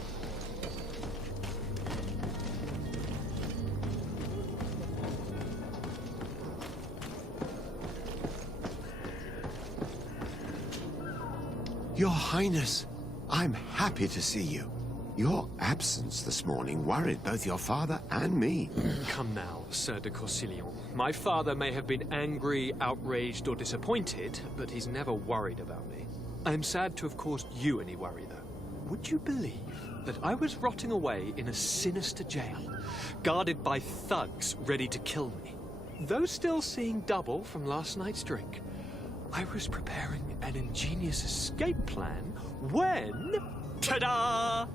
Your Highness, I'm happy to see you. Your absence this morning worried both your father and me. Come now, Sir de Corsilion. My father may have been angry, outraged, or disappointed, but he's never worried about me. I am sad to have caused you any worry, though. Would you believe that I was rotting away in a sinister jail, guarded by thugs ready to kill me? Though still seeing double from last night's drink, I was preparing an ingenious escape plan when... ta-da!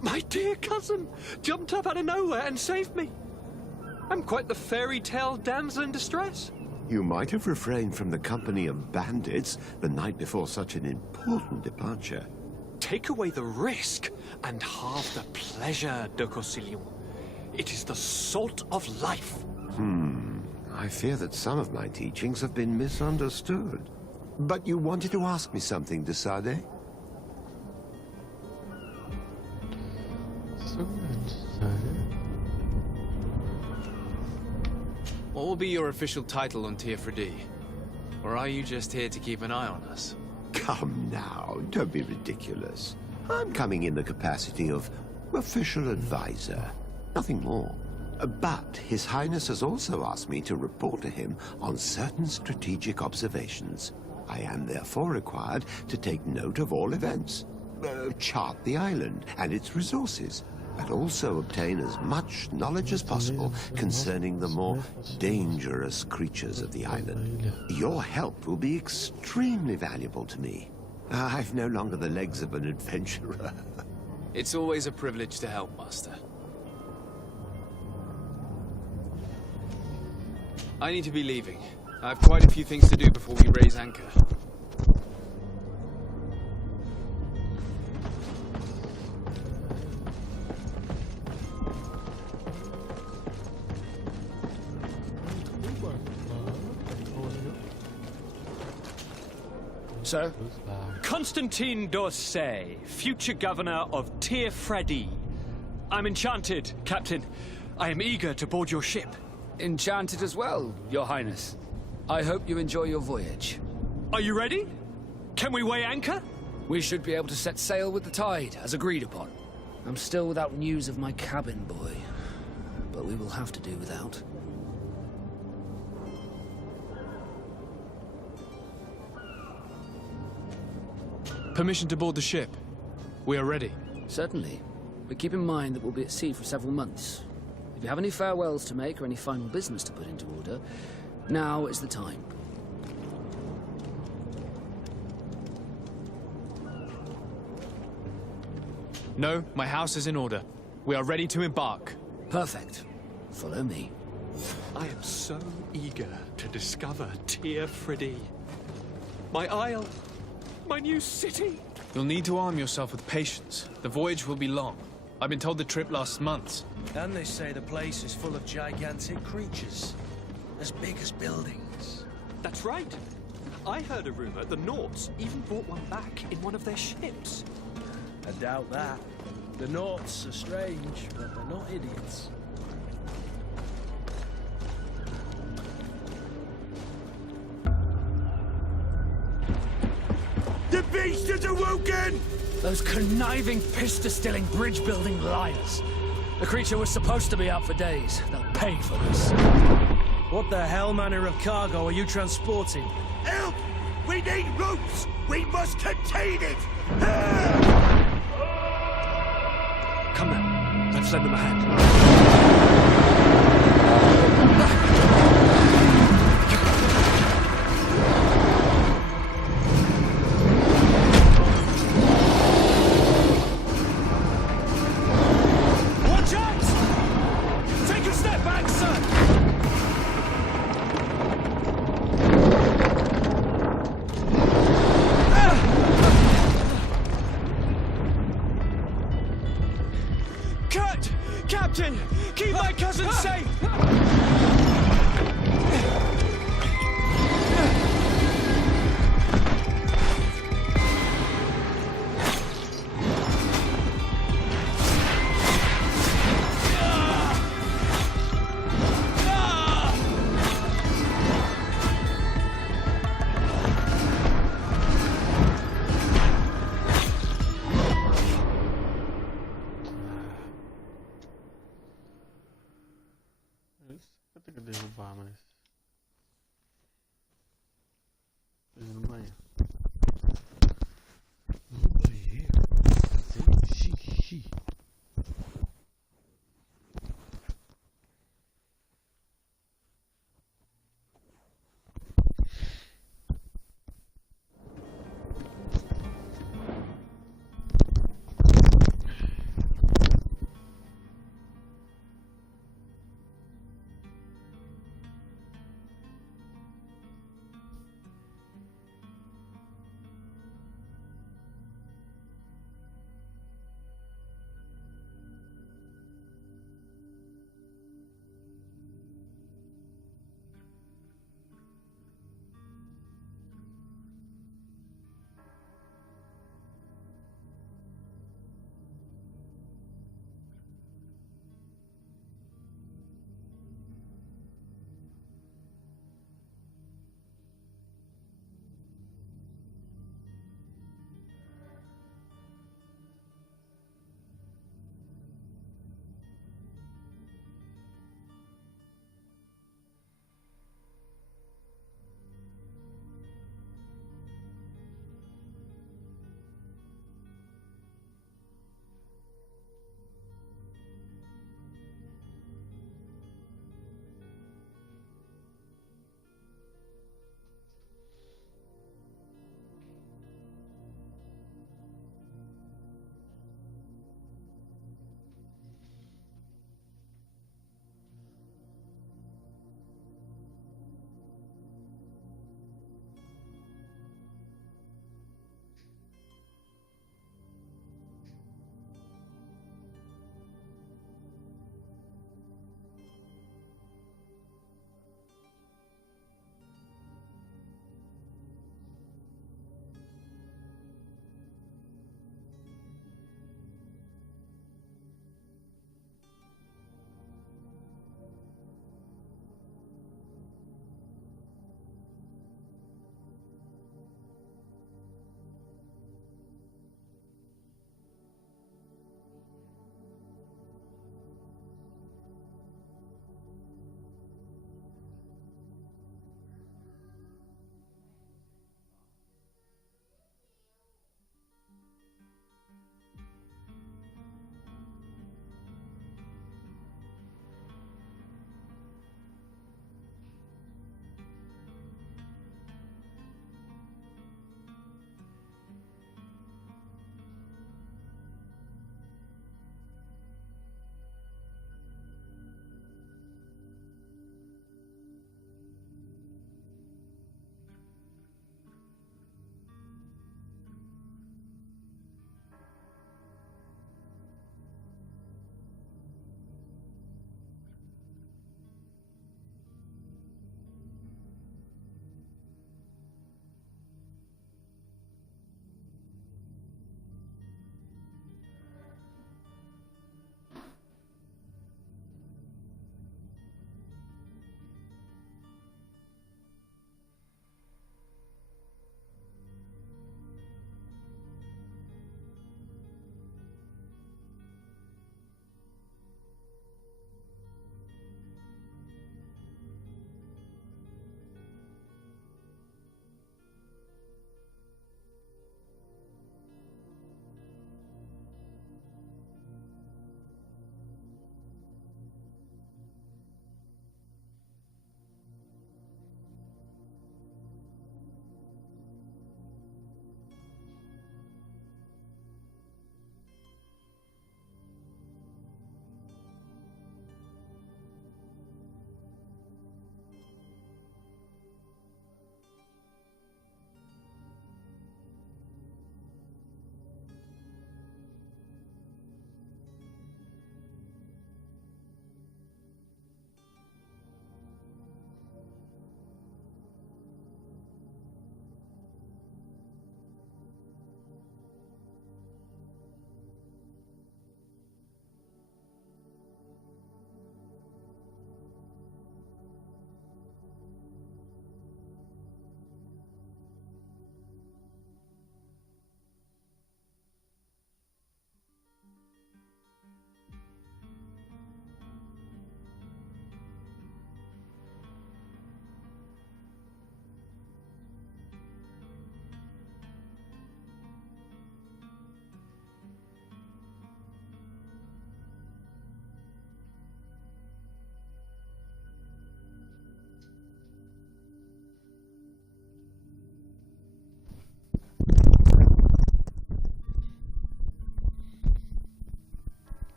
My dear cousin jumped up out of nowhere and saved me. I'm quite the fairy tale damsel in distress. You might have refrained from the company of bandits the night before such an important departure. Take away the risk and halve the pleasure, de Corsilion. It is the salt of life. I fear that some of my teachings have been misunderstood. But you wanted to ask me something, de Sade? What will be your official title on Teofredi? Or are you just here to keep an eye on us? Come now, don't be ridiculous. I'm coming in the capacity of official advisor, nothing more. But His Highness has also asked me to report to him on certain strategic observations. I am therefore required to take note of all events, chart the island and its resources, and also obtain as much knowledge as possible concerning the more dangerous creatures of the island. Your help will be extremely valuable to me. I've no longer the legs of an adventurer. It's always a privilege to help, Master. I need to be leaving. I have quite a few things to do before we raise anchor. Sir? Constantine d'Orsay, future governor of Teofredi. I'm enchanted, Captain. I am eager to board your ship. Enchanted as well, Your Highness. I hope you enjoy your voyage. Are you ready? Can we weigh anchor? We should be able to set sail with the tide, as agreed upon. I'm still without news of my cabin boy, but we will have to do without. Permission to board the ship. We are ready. Certainly. But keep in mind that we'll be at sea for several months. If you have any farewells to make or any final business to put into order, now is the time. No, my house is in order. We are ready to embark. Perfect. Follow me. I am so eager to discover Teofredi. My isle My new city? You'll need to arm yourself with patience. The voyage will be long. I've been told the trip lasts months. And they say the place is full of gigantic creatures. As big as buildings. That's right. I heard a rumor the Nauts even brought one back in one of their ships. I doubt that. The Nauts are strange, but they're not idiots. The beast has awoken! Those conniving, pista-stilling, bridge-building liars. The creature was supposed to be out for days. They'll pay for this. What the hell manner of cargo are you transporting? Help! We need ropes! We must contain it! Come now, let's lend them a hand. Watch out! Take a step back, sir! Captain!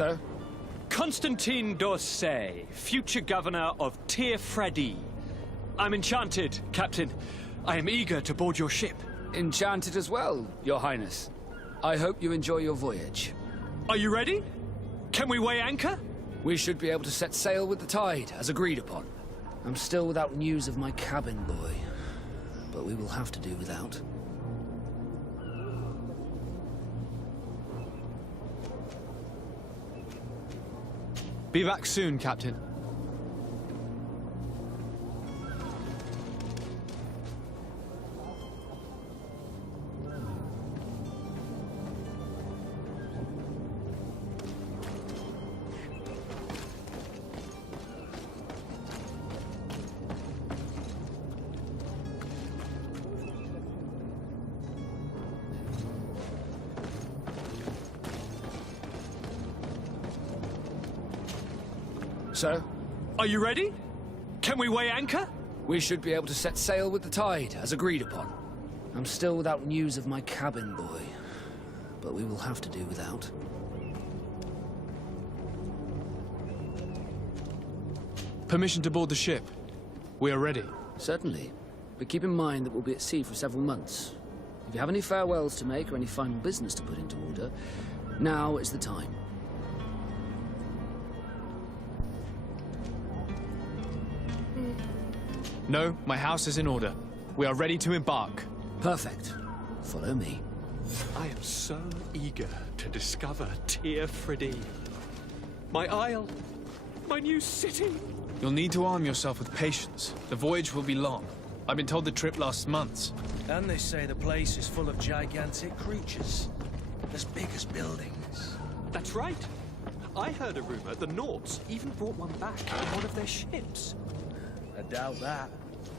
Sir? Constantine d'Orsay, future governor of Tir-Fredi. I'm enchanted, Captain. I am eager to board your ship. Enchanted as well, Your Highness. I hope you enjoy your voyage. Are you ready? Can we weigh anchor? We should be able to set sail with the tide, as agreed upon. I'm still without news of my cabin boy, but we will have to do without. Be back soon, Captain. Sir? Are you ready? Can we weigh anchor? We should be able to set sail with the tide, as agreed upon. I'm still without news of my cabin boy, but we will have to do without. Permission to board the ship. We are ready. Certainly, but keep in mind that we'll be at sea for several months. If you have any farewells to make or any final business to put into order, now is the time. No, my house is in order. We are ready to embark. Perfect. Follow me. I am so eager to discover Tir-Fredi. My isle, my new city. You'll need to arm yourself with patience. The voyage will be long. I've been told the trip lasts months. And they say the place is full of gigantic creatures, as big as buildings. That's right. I heard a rumor the Nauts even brought one back in one of their ships. I doubt that.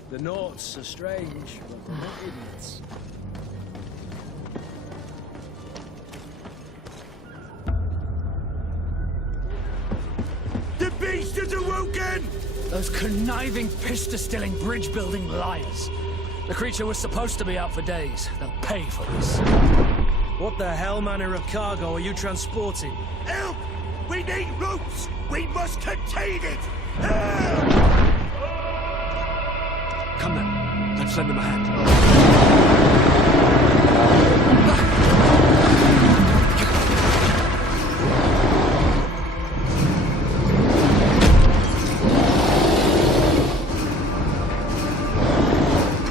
The Nauts are strange, but they're not idiots. The beast is awoken! Those conniving, pista-stilling, bridge-building liars. The creature was supposed to be out for days. They'll pay for this. What the hell manner of cargo are you transporting? Help! We need ropes! We must contain it! Help! Come then, let's lend them a hand.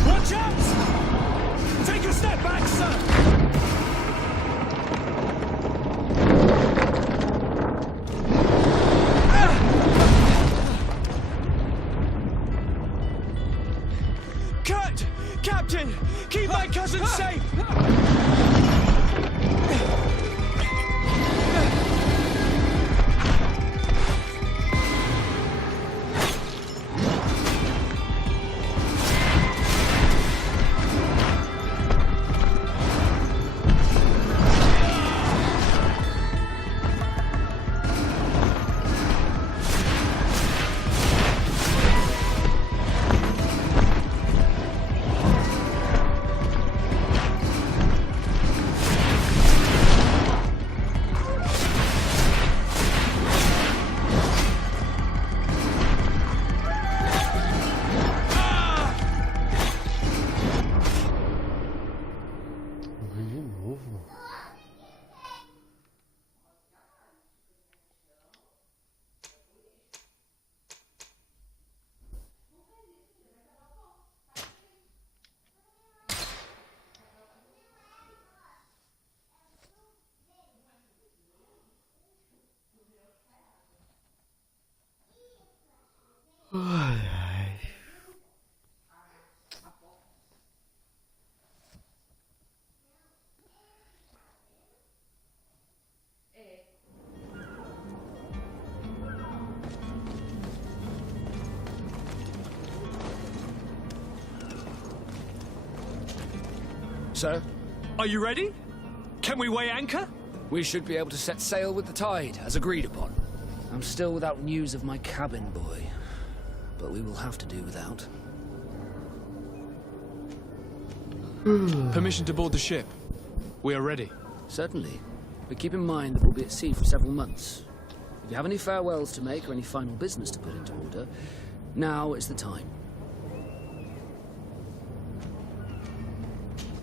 Watch out! Take a step back, sir! Captain! Keep my cousin safe! Sir? Are you ready? Can we weigh anchor? We should be able to set sail with the tide, as agreed upon. I'm still without news of my cabin boy, but we will have to do without. Permission to board the ship. We are ready. Certainly, but keep in mind that we'll be at sea for several months. If you have any farewells to make or any final business to put into order, now is the time.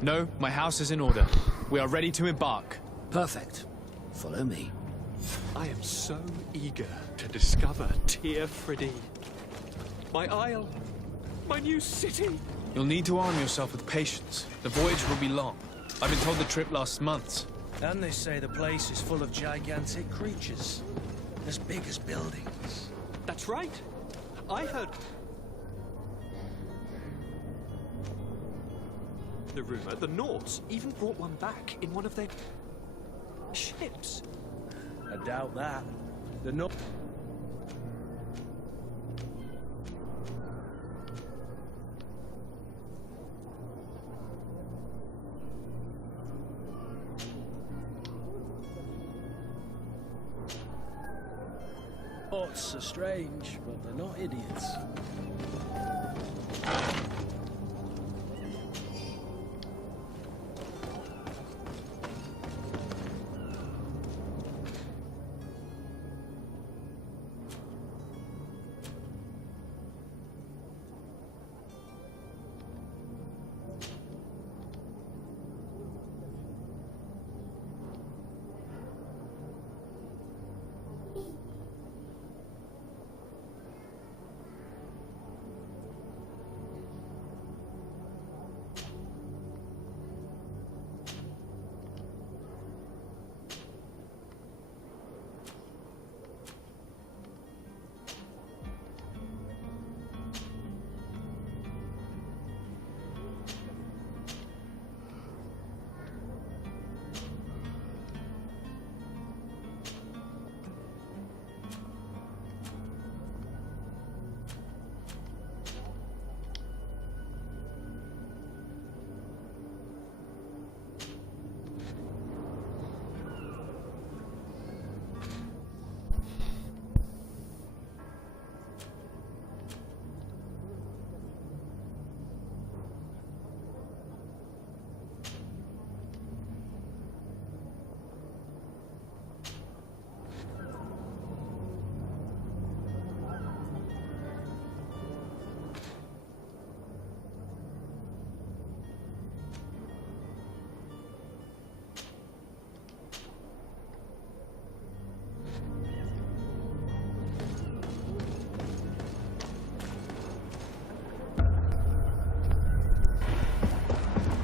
No, my house is in order. We are ready to embark. Perfect. Follow me. I am so eager to discover Tir Friddy. My isle, my new city. You'll need to arm yourself with patience. The voyage will be long. I've been told the trip lasts months. And they say the place is full of gigantic creatures. As big as buildings. That's right. I heard the rumor the Nords even brought one back in one of their ships. I doubt that. The North. Thoughts are strange, but they're not idiots.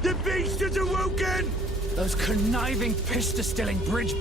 The beast has awoken! Those conniving, piss-distilling bridge